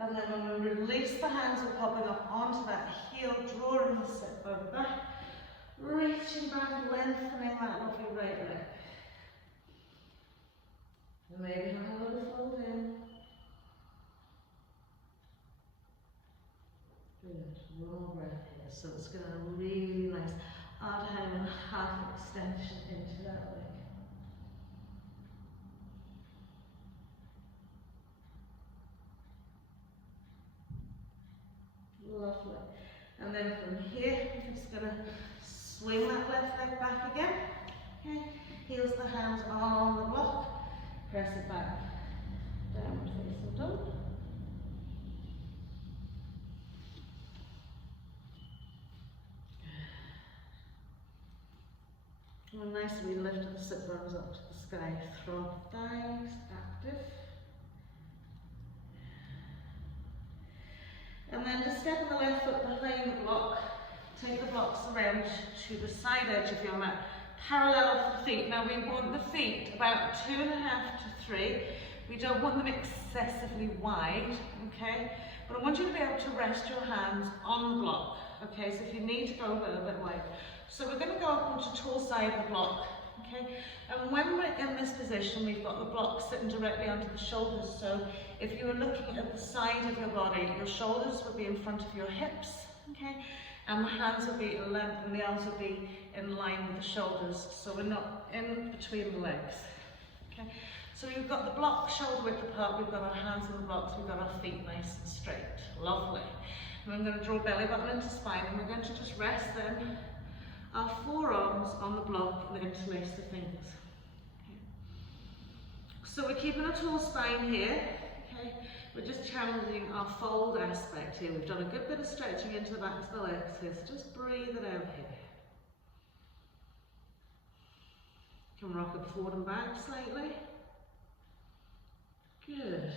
And then when we release the hands, we're popping up onto that heel, drawing the sit bone back, reaching back, lengthening that lovely right leg. And maybe have a little fold in. Good. One more breath here. So it's going to have a really nice arm and half extension into that leg. Lovely. And then from here, we're just going to swing that left leg back again. Okay. Heels the hands on the block. Press it back. Downward facing dog. And nicely lift the sit bones up to the sky. Throw the thighs active. And then just step the left foot behind the block. Take the blocks around to the side edge of your mat. Parallel with the feet. Now we want the feet about 2.5 to 3. We don't want them excessively wide, okay? But I want you to be able to rest your hands on the block, okay? So if you need to go a little bit wide. So we're going to go up onto the tall side of the block, okay? And when we're in this position, we've got the block sitting directly onto the shoulders. So if you were looking at the side of your body, your shoulders would be in front of your hips, okay? And the hands would be in length and the arms would be in line with the shoulders. So we're not in between the legs, okay? So we've got the block shoulder width apart, we've got our hands in the blocks, we've got our feet nice and straight. Lovely. And we're going to draw belly button into spine and we're going to just rest then our forearms on the block and interlace the fingers. Okay. So we're keeping a tall spine here. Okay. We're just challenging our fold aspect here. We've done a good bit of stretching into the backs of the legs here, so just breathe it out here. You can rock it forward and back slightly. Good.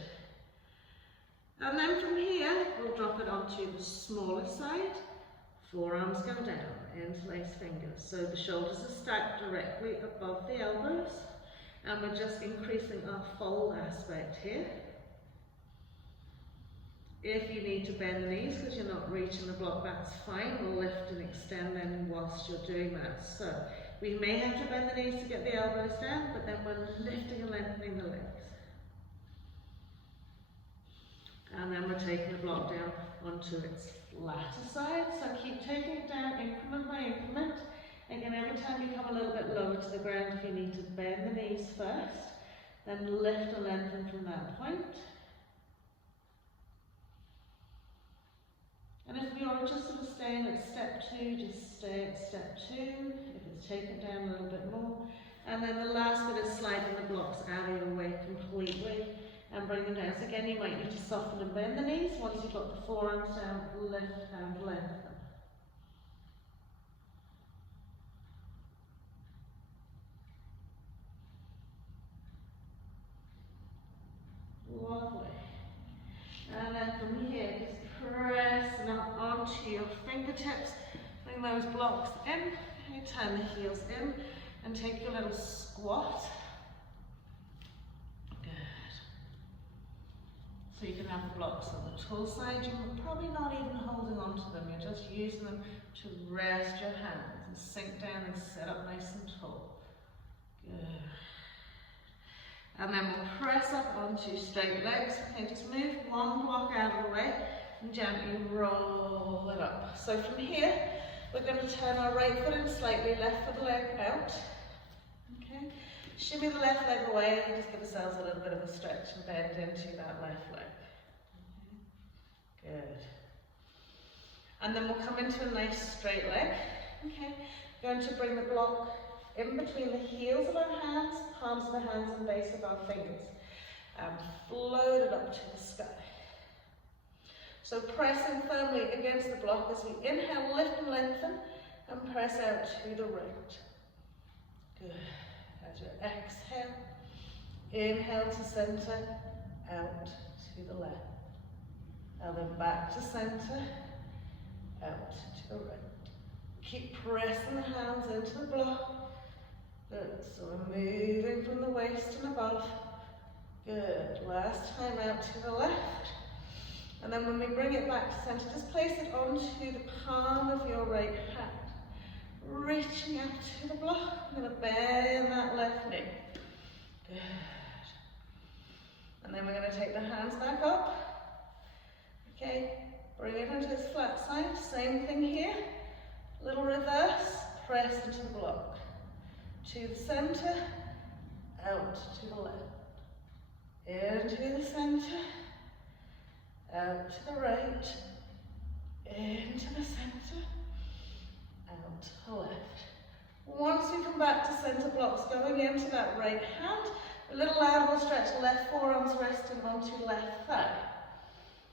And then from here, we'll drop it onto the smaller side. Forearms go down, interlace fingers. So the shoulders are stacked directly above the elbows. And we're just increasing our fold aspect here. If you need to bend the knees because you're not reaching the block, that's fine. We'll lift and extend them whilst you're doing that. So we may have to bend the knees to get the elbows down, but then we're lifting and lengthening the legs. And then we're taking the block down onto its latter side. So keep taking it down increment by increment. Again, every time you come a little bit lower to the ground, if you need to bend the knees first, then lift and lengthen from that point. And if we are just sort of staying at step 2, just stay at step 2. If it's taken down a little bit more. And then the last bit is sliding the blocks out of your way completely and bring them down. So again, you might need to soften and bend the knees. Once you've got the forearms down, lift and lengthen. Lovely. And then from here, just press up onto your fingertips. Bring those blocks in. You turn the heels in and take your little squat. Good. So you can have the blocks on the tall side. You're probably not even holding on to them. You're just using them to rest your hands and sink down and sit up nice and tall. Good. And then we'll press up onto straight legs. Okay, just move one block out of the way and gently roll it up. So from here, we're going to turn our right foot in slightly, left foot leg out. Okay, shimmy the left leg away and just give ourselves a little bit of a stretch and bend into that left leg. Good. And then we'll come into a nice straight leg. Okay. Going to bring the block in between the heels of our hands, palms of the hands and base of our fingers. And float it up to the sky. So pressing firmly against the block as we inhale, lift and lengthen, and press out to the right. Good. As you exhale, inhale to center, out to the left. And then back to center, out to the right. Keep pressing the hands into the block. Good. So we're moving from the waist and above. Good. Last time out to the left. And then when we bring it back to center, just place it onto the palm of your right hand. Reaching out to the block. I'm going to bend that left knee. Good. And then we're going to take the hands back up. Okay. Bring it into its flat side. Same thing here. Little reverse. Press into the block. To the center. Out to the left. Into the center. Out to the right, into the center, out to the left. Once we come back to center blocks, going into that right hand, a little lateral stretch, left forearms resting onto left thigh.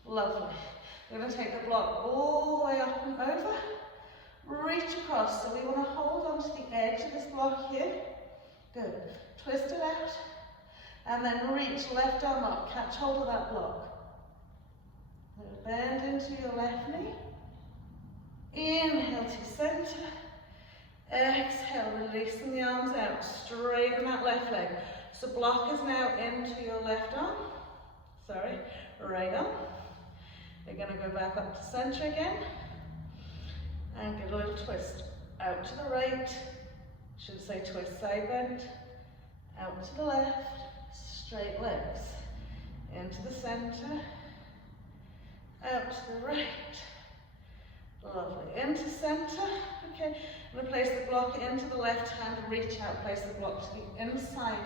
Lovely. We're going to take the block all the way up and over, reach across. So we want to hold onto the edge of this block here. Good. Twist it out, and then reach left arm up, catch hold of that block. Bend into your left knee. Inhale to center. Exhale, releasing the arms out. Straighten that left leg. So block is now into your left arm. Sorry, right arm. We're going to go back up to center again. And give a little twist. Out to the right. Should say twist side bend. Out to the left. Straight legs. Into the center. Out to the right. Lovely. Into center. Okay. I'm going to place the block into the left hand. Reach out. Place the block to the inside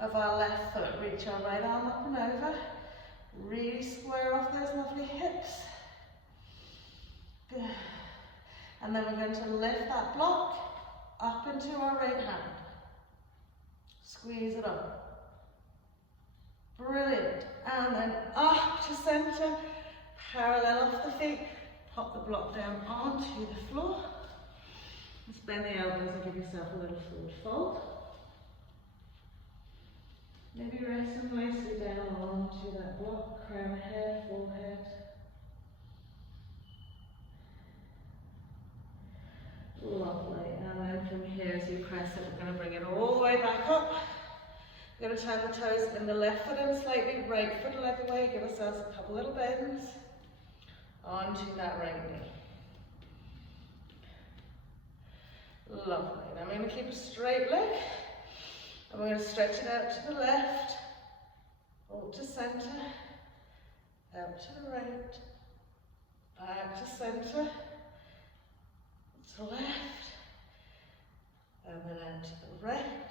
of our left foot. Reach our right arm up and over. Really square off those lovely hips. Good. And then we're going to lift that block up into our right hand. Squeeze it up. Brilliant. And then up to center. Parallel off the feet, pop the block down onto the floor. Just bend the elbows and give yourself a little forward fold. Maybe resting nicely down onto that block, crown of hair, forehead. Lovely. And then from here, as you press it, we're going to bring it all the way back up. We're going to turn the toes in the left foot in slightly, right foot a leg away, give ourselves a couple little bends. Onto that right knee. Lovely. Now we're going to keep a straight leg. And we're going to stretch it out to the left. Hold to center. Out to the right. Back to center. To left. And then out to the right.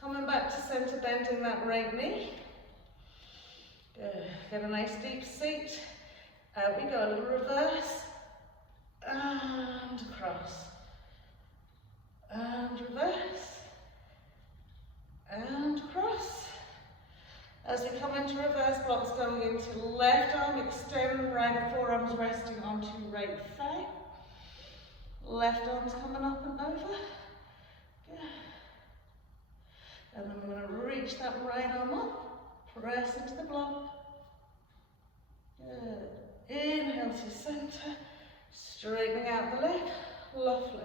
Coming back to center, bending that right knee. Good. Get a nice deep seat. Out we go, a little reverse, and across, and reverse, and across. As we come into reverse, blocks going into left arm, extend right forearms resting onto right thigh. Left arm's coming up and over. Good. And then we're going to reach that right arm up, press into the block. Good. Inhale to center, straightening out the leg. Lovely.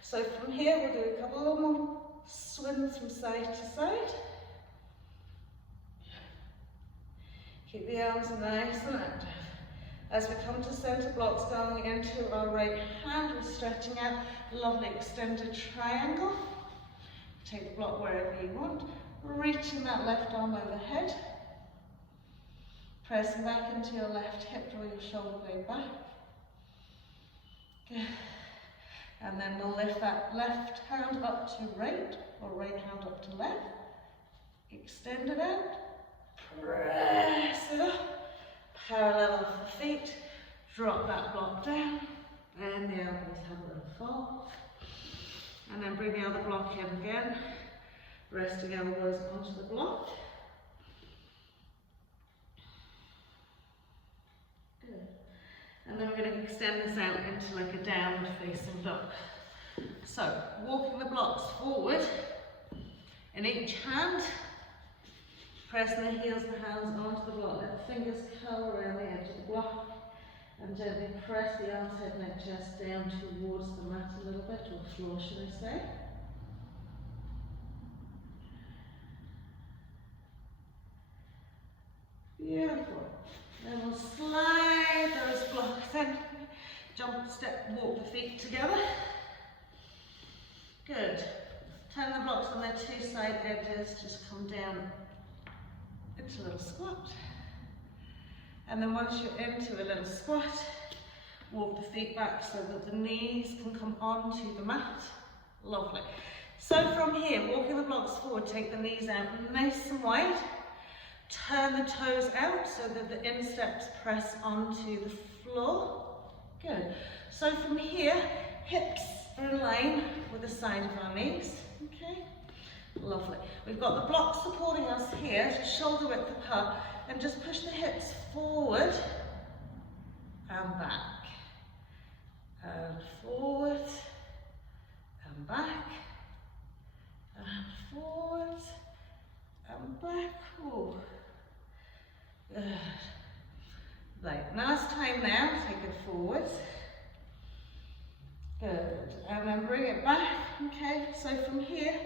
So from here we'll do a couple more swims from side to side. Keep the arms nice and active. As we come to center, blocks going into our right hand, we're stretching out, lovely extended triangle. Take the block wherever you want, reaching that left arm overhead. Pressing back into your left hip, draw your shoulder blade back. Good. And then we'll lift that left hand up to right, or right hand up to left. Extend it out. Press it up. Parallel off the feet. drop that block down, and the elbows have a little fall. And then bring the other block in again, resting elbows onto the block. Good. And then we're going to extend this out into like a downward facing dog. So, walking the blocks forward in each hand, pressing the heels and hands onto the block, let the fingers curl around the edge of the block, and gently press the arms, head, neck, chest down towards the mat a little bit, or floor should I say. Beautiful. Then we'll slide those blocks in, jump, step, walk the feet together. Good. Turn the blocks on their two side edges, just come down into a little squat. And then once you're into a little squat, walk the feet back so that the knees can come onto the mat. Lovely. So from here, walking the blocks forward, take the knees out nice and wide. Turn the toes out so that the insteps press onto the floor. Good. So from here, hips are in line with the side of our knees. Okay. Lovely. We've got the block supporting us here, shoulder width apart, and just push the hips forward and back. And forward and back. And forward and back. Ooh. Good. Right, last time now, take it forward. Good. And then bring it back. Okay, so from here,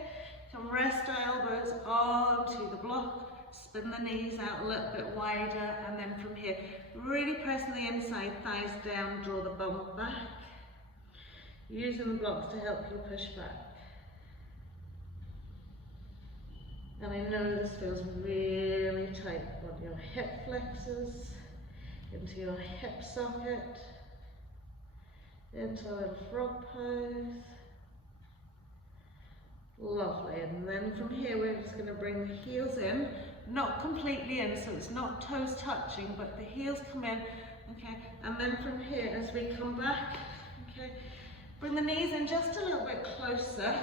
come rest our elbows onto the block, spin the knees out a little bit wider, and then from here, really pressing the inside thighs down, draw the bum back. Using the blocks to help you push back. And I know this feels really tight on your hip flexors, into your hip socket, into a frog pose. Lovely. And then from here we're just going to bring the heels in, not completely in, so it's not toes touching, but the heels come in. Okay. And then from here, as we come back, okay, bring the knees in just a little bit closer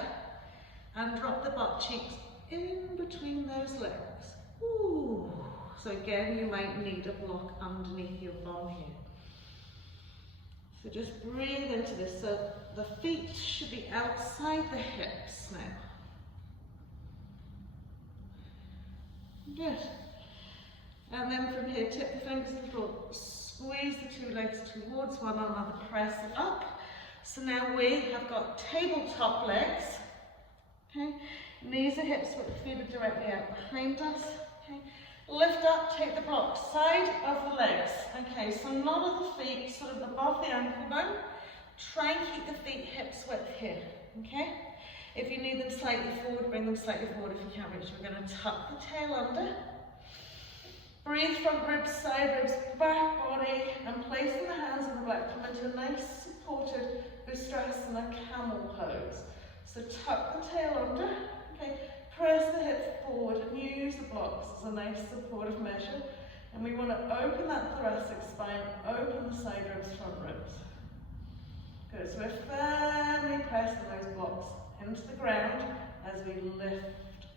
and drop the butt cheeks in between those legs. Ooh. So again, you might need a block underneath your bum here. So just breathe into this. So the feet should be outside the hips now. Good. And then from here, tip the fingers to the floor, squeeze the two legs towards one another, press it up. So now we have got tabletop legs. Okay. Knees and hips, but the feet are directly out behind us. Okay. Lift up, take the block, side of the legs. Okay, so none of the feet sort of above the ankle bone. Try and keep the feet hips width here. Okay. If you need them slightly forward, bring them slightly forward. If you can't reach, we're going to tuck the tail under. Breathe front ribs, side ribs, back body, and placing the hands on the back, come into a nice supported Ustrasana camel pose. So tuck the tail under. Okay, press the hips forward and use the blocks as a nice supportive measure. And we want to open that thoracic spine, open the side ribs, front ribs. Good, so we're firmly pressing those blocks into the ground as we lift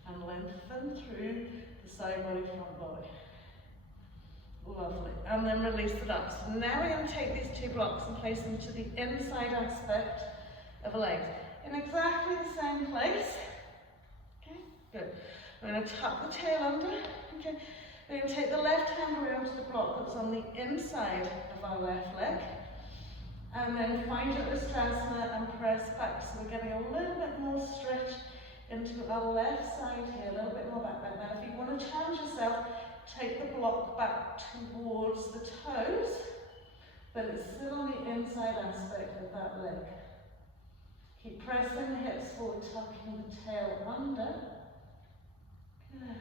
and lengthen through the side body, front body. Lovely. And then release it up. So now we're going to take these two blocks and place them to the inside aspect of a leg. In exactly the same place. Okay, good. We're going to tuck the tail under. Okay. We're going to take the left hand around to the block that's on the inside of our left leg. And then find your Ustrasana and press back. So we're getting a little bit more stretch into our left side here, a little bit more back bend. Now if you want to challenge yourself, take the block back towards the toes, but it's still on the inside aspect of that leg. Keep pressing the hips forward, tucking the tail under. Good.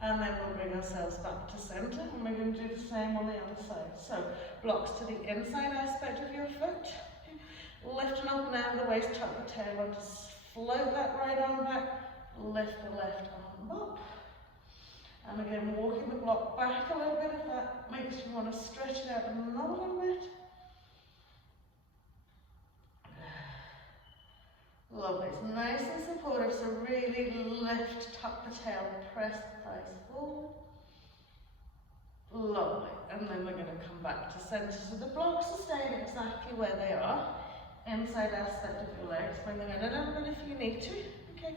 And then we'll bring ourselves back to center, and we're going to do the same on the other side. So, blocks to the inside aspect of your foot. Lifting up and down the waist, tuck the tail under, float that right arm back, lift the left arm up. And again, walking the block back a little bit if that makes you want to stretch it out another little bit. Lovely, it's nice and supportive, so really lift, tuck the tail, press the thighs forward. Lovely, and then we're going to come back to centre. So the blocks are staying exactly where they are, inside aspect of your legs. Bring them in a little bit if you need to. Okay.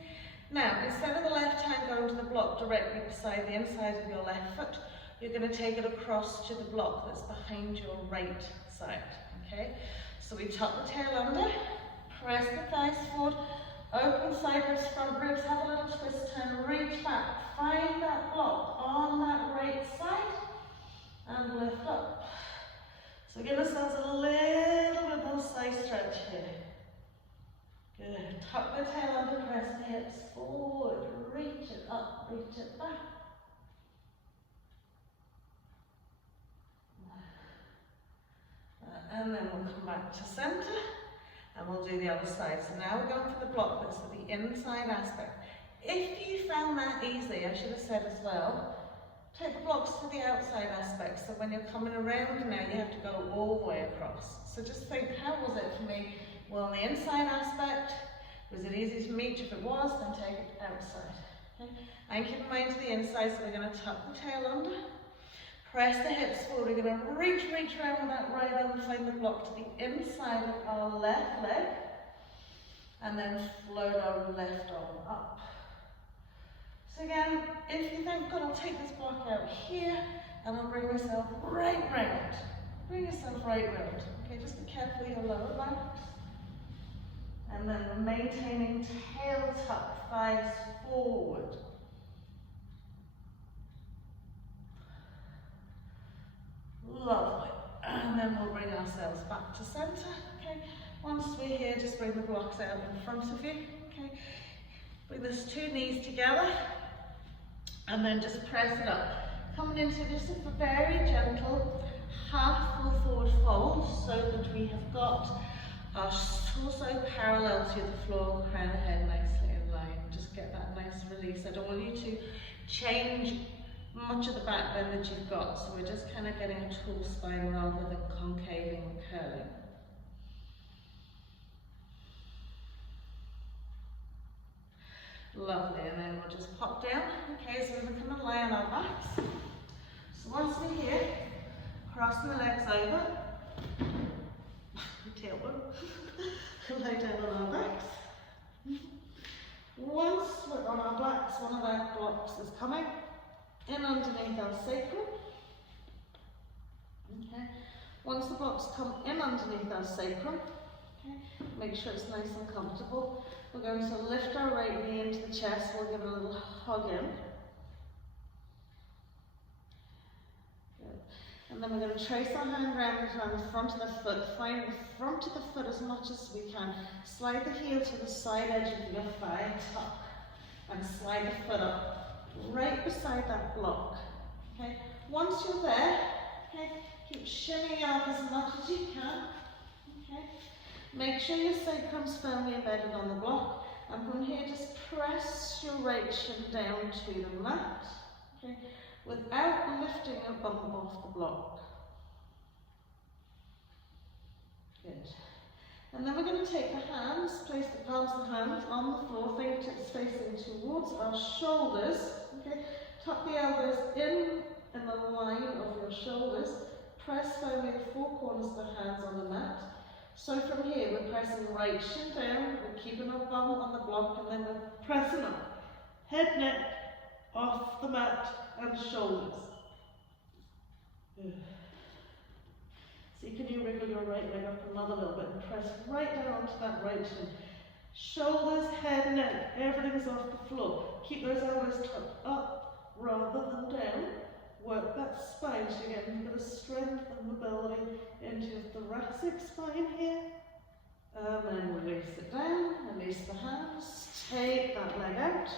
Now, instead of the left hand going to the block directly beside the inside of your left foot, you're going to take it across to the block that's behind your right side. Okay. So we tuck the tail under. Press the thighs forward, open side ribs, front ribs, have a little twist turn, reach back, find that block on that right side, and lift up. So give ourselves a little bit more side stretch here. Good. Tuck the tail under, press the hips forward, reach it up, reach it back. And then we'll come back to centre. And we'll do the other side. So now we're going for the block that's at the inside aspect. If you found that easy, I should have said as well, take the blocks to the outside aspect. So when you're coming around now, you have to go all the way across. So just think, how was it for me? Well, on the inside aspect, was it easy to reach? If it was, then take it outside. Okay? And keep in mind to the inside, so we're going to tuck the tail under. Press the hips forward, we're going to reach around with that right arm, find the block to the inside of our left leg, and then float our left arm up. So again, if you think, God, I'll take this block out here, and I'll bring myself right round. Bring yourself right round. Okay, just be careful of your lower back. And then we're maintaining tail tuck, thighs forward. Lovely. And then we'll bring ourselves back to centre. Okay. Once we're here, just bring the blocks out in front of you. Okay. Bring those two knees together. And then just press it up. Coming into just a very gentle half full forward fold so that we have got our torso parallel to the floor, crown of head nicely in line. Just get that nice release. I don't want you to change much of the back bend that you've got, so we're just kind of getting a tall spine rather than concaving or curling. Lovely, and then we'll just pop down. Okay, so we're going to come and lie on our backs. So once we're here, crossing the legs over, tailbone, lie down on our backs. Once we're on our backs, one of our blocks is coming in underneath our sacrum. Okay. Once the blocks come in underneath our sacrum, okay, make sure it's nice and comfortable. We're going to lift our right knee into the chest. We'll give it a little hug in. Good. And then we're going to trace our hand around the front of the foot. Find the front of the foot as much as we can. Slide the heel to the side edge of your thigh, tuck, and slide the foot up right beside that block. Okay. Once you're there, okay, keep shimmying up as much as you can. Okay. Make sure your sacrum's firmly embedded on the block, and from here just press your right shin down to the mat, okay, without lifting a bump off the block. Good. And then we're going to take the hands, place the palms of the hands on the floor, fingertips facing towards our shoulders. Okay, tuck the elbows in the line of your shoulders. Press firmly the four corners of the hands on the mat. So from here, we're pressing right shin down, we're keeping our bum on the block, and then we're pressing up. Head, neck, off the mat, and shoulders. Good. See, can you wriggle your right leg up another little bit and press right down onto that right shin. Shoulders, head, neck, everything's off the floor. Keep those elbows tucked up rather than down. Work that spine so you get a bit of strength and mobility into your thoracic spine here. And then release it down, release the hands, take that leg out.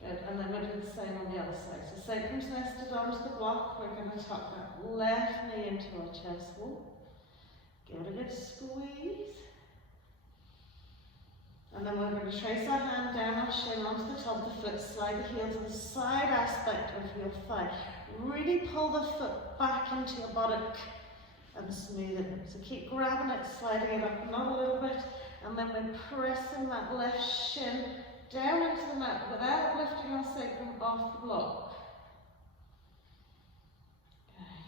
Good, and then we'll do the same on the other side. So sacrum's nested onto the block. We're going to tuck that left knee into our chest wall. Give it a good squeeze. And then we're going to trace our hand down our shin onto the top of the foot, slide the heel to the side aspect of your thigh. Really pull the foot back into your buttock and smooth it. So keep grabbing it, sliding it up another little bit, and then we're pressing that left shin down into the mat without lifting our sacrum off the block.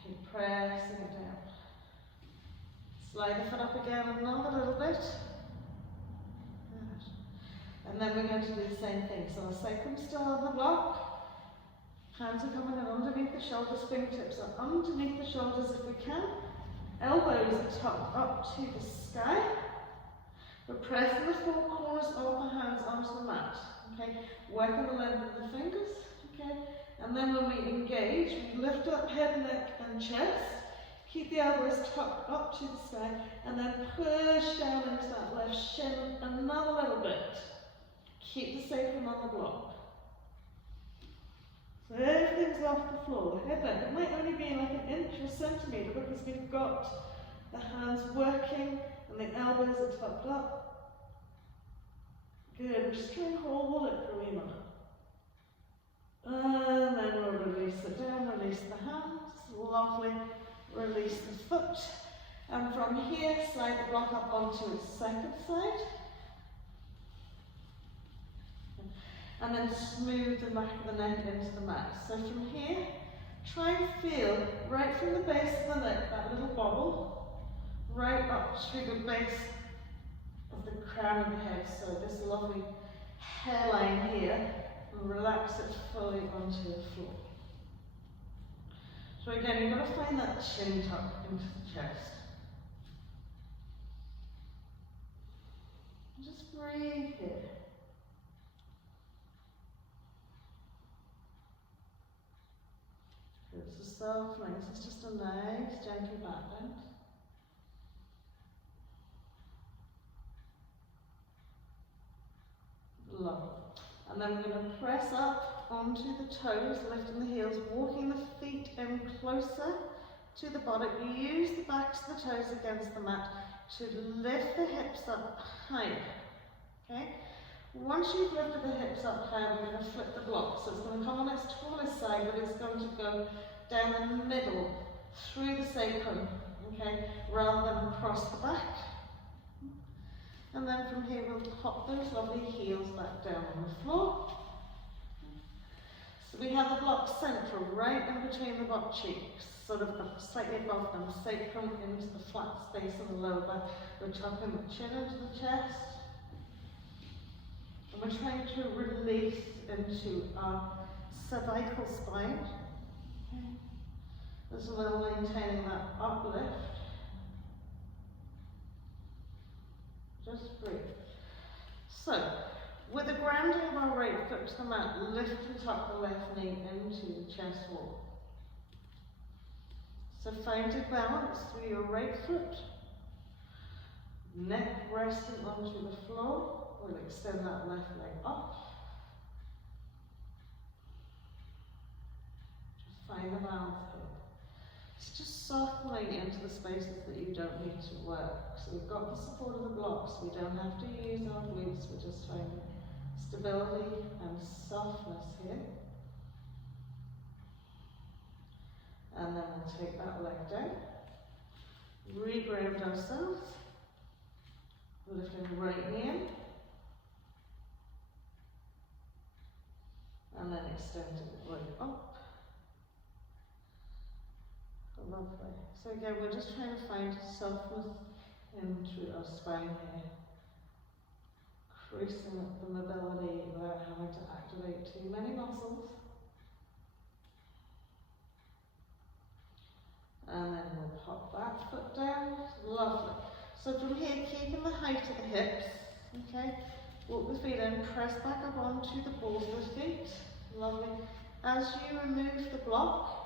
Keep pressing it down. Slide the foot up again another little bit. Good. And then we're going to do the same thing. So our sacrum's still on the block. Hands are coming in underneath the shoulders, fingertips are underneath the shoulders if we can. Elbows are tucked up to the sky. We're pressing the four corners of the hands onto the mat. Okay, working the length of the fingers. Okay, and then when we engage, we lift up head, neck, and chest. Keep the elbows tucked up to the sky, and then push down into that left shin another little bit. Keep the sacrum on the block. So everything's off the floor. The head bend, it might only be like an inch or centimetre because we've got the hands working and the elbows are tucked up. Good, just try and hold it for a wee minute. And then we'll release it down, release the hands, lovely. Release the foot. And from here, slide the block up onto its second side. And then smooth the back of the neck into the mat. So from here, try and feel right from the base of the neck, that little bobble, right up through the base of the crown of the head. So this lovely hairline here, and relax it fully onto the floor. So again, you've got to find that chin tuck into the chest. Just breathe here. Good, so softening. This is just a nice, gentle back bend. Lovely. And then we're going to press up onto the toes, lifting the heels, walking the feet in closer to the body. Use the backs of the toes against the mat to lift the hips up higher. Okay? Once you've lifted the hips up higher, we're going to flip the block. So it's going to come on its tallest side, but it's going to go down the middle, through the sacrum, okay, rather than across the back. And then from here we'll pop those lovely heels back down on the floor. So we have the block central, right in between the butt cheeks, sort of slightly above them, sacrum into the flat space of the lower back. We're tucking the chin into the chest. And we're trying to release into our cervical spine, as well maintaining that uplift. Just breathe. So, with the grounding of our right foot to the mat, lift and tuck the left knee into the chest wall. So find a balance through your right foot, neck resting onto the floor. We'll extend that left leg up. Just find a balance here. It's just softening into the spaces that you don't need to work. So we've got the support of the blocks. We don't have to use our glutes. We're just finding stability and softness here. And then we'll take that leg down. Reground ourselves. Lifting the right knee in. And then extending the leg up. Lovely. So again, we're just trying to find softness into our spine here. Increasing up the mobility without having to activate too many muscles. And then we'll pop that foot down. Lovely. So from here, keeping the height of the hips, okay, walk the feet in, press back up onto the balls of the feet. Lovely. As you remove the block,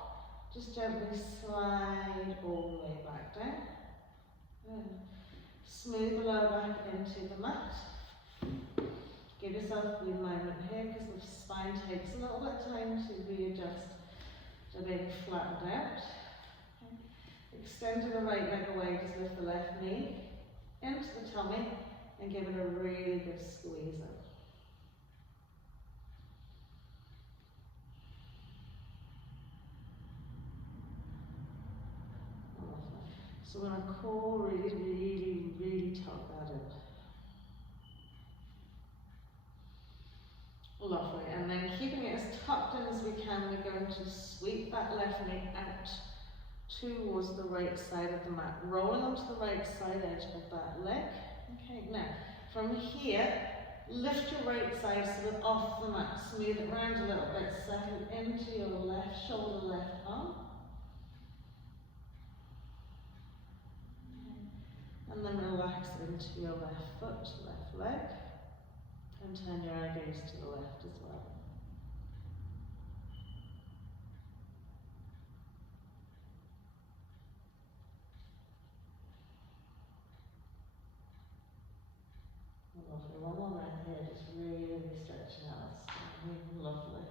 just gently slide all the way back down. Good. Smooth the lower back into the mat. Give yourself a moment here because the spine takes a little bit of time to readjust to being flattened out. Okay. Extending the right leg away, just lift the left knee into the tummy and give it a really good squeeze out. Lovely. So we're going to core really tug that in. Lovely, and then keeping it as tucked in as we can, we're going to sweep that left knee out towards the right side of the mat, rolling onto the right side edge of that leg. Okay, now from here, lift your right side so it's off the mat, smooth it round a little bit, settle into your left shoulder, left arm. And then relax into your left foot, left leg. And turn your eye gaze to the left as well. Lovely. One more breath here, just really stretching out that spine. Lovely.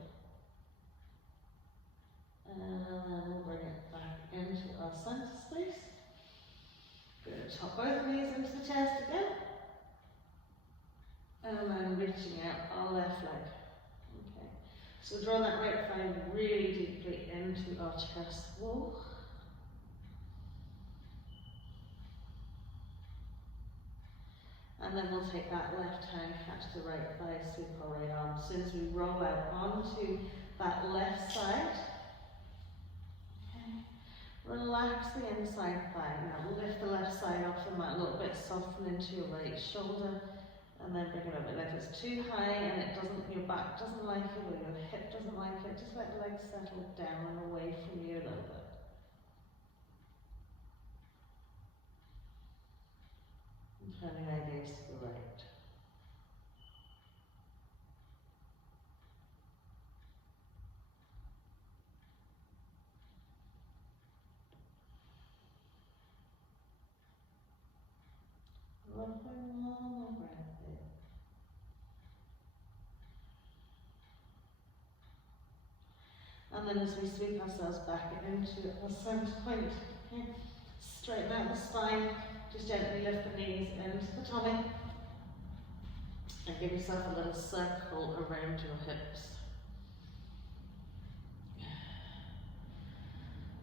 And then we'll bring it back into our center space. Good. Top both knees into the chest again. And then reaching out our left leg. Okay. So draw that right thigh really deeply into our chest wall. And then we'll take that left hand, catch the right thigh, sweep our right arm. As soon as we roll out onto that left side, okay, relax the inside thigh. Now lift the left side off the mat a little bit, soften into your right shoulder, and then bring it up. And if it's too high and it doesn't, your back doesn't like it or your hip doesn't like it, just let the legs settle down and away from you a little bit. And turning our gaze to the right. Lovely, one more breath in. And then as we sweep ourselves back into our center point, okay, straighten out the spine, just gently lift the knees into the tummy, and give yourself a little circle around your hips.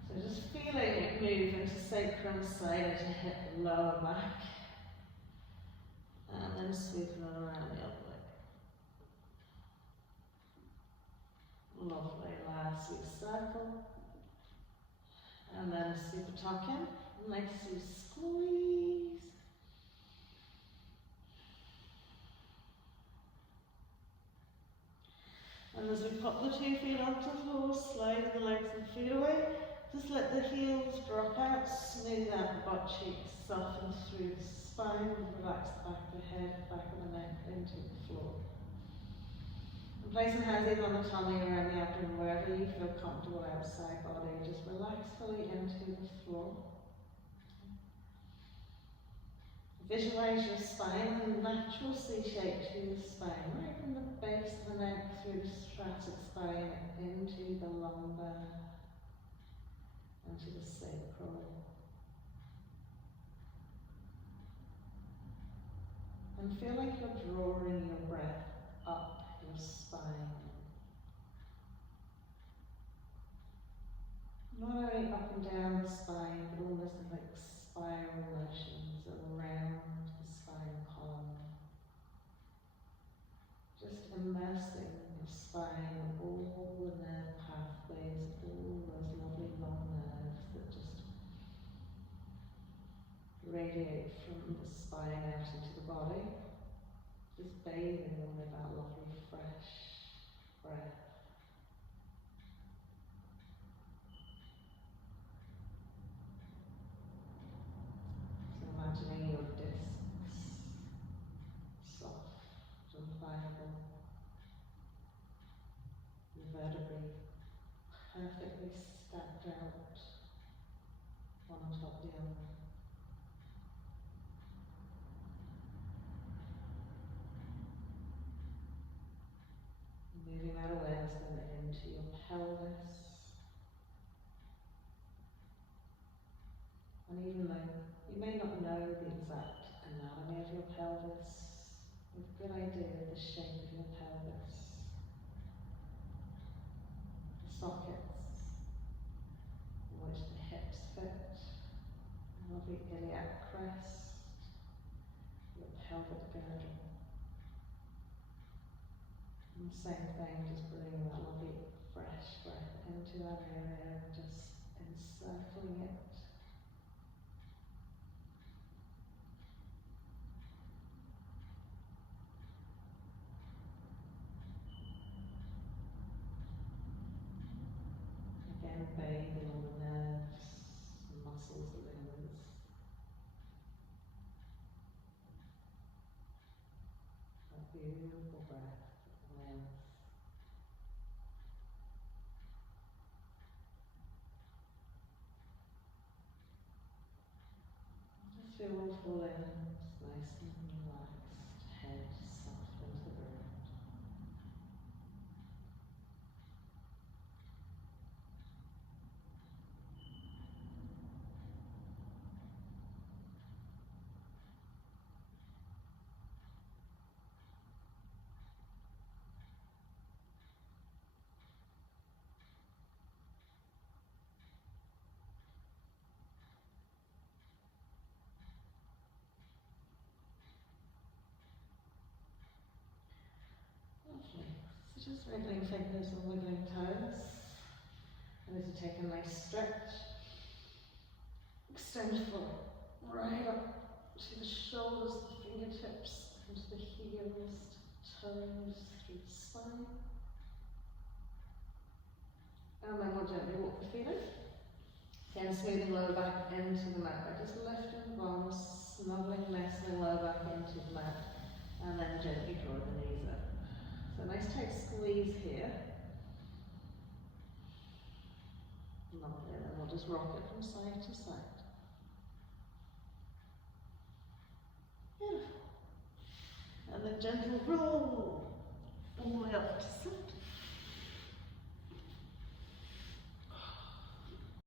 So just feeling it move into sacrum, side edge, hip, lower back. And then sweeping it around the other leg. Lovely, last sweep circle. And then super tuck in. Nice sweep squeeze. And as we pop the 2 feet onto the floor, slide the legs and feet away. Just let the heels drop out, smooth out the butt cheeks, soften through the spine, and relax the back of the head, back of the neck into the floor. And placing hands either on the tummy or around the abdomen, wherever you feel comfortable outside body, just relax fully into the floor. Visualize your spine in a natural C shape to the spine, right from the base of the neck through the thoracic spine into the lumbar, into the sacral. And feel like you're drawing your breath up your spine. Not only up and down the spine, but almost like spiral motions around the spine column. Just immersing your spine in all the nerve pathways, all those lovely long nerves that just radiate from the spine out into the body. Just bathing them with that lovely fresh breath. Imagining your discs soft and pliable, your vertebrae perfectly stacked out, one on top of the other. with a good idea of the shape of your pelvis, the sockets in which the hips fit, a lovely iliac crest, your pelvic girdle. And the same thing, just bringing that lovely fresh breath into that area, just encircling it. Again, bathing all the nerves, the muscles, the ligaments. That beautiful breath that lands. Just feel all full in, just nice and relaxed, head soft into the ground. Lovely. So just wriggling fingers and wiggling toes. And as you take a nice stretch, extend foot right up to the shoulders, the fingertips, into the heels, toes, through the spine. And then we'll gently walk the feet in. Again, smoothing lower back into the mat by just lifting the bums, snuggling, nestling lower back into the mat, and then gently draw the knees up. So nice tight squeeze here. Lovely, and then we'll just rock it from side to side. Beautiful. And then gentle roll all the way up to sit.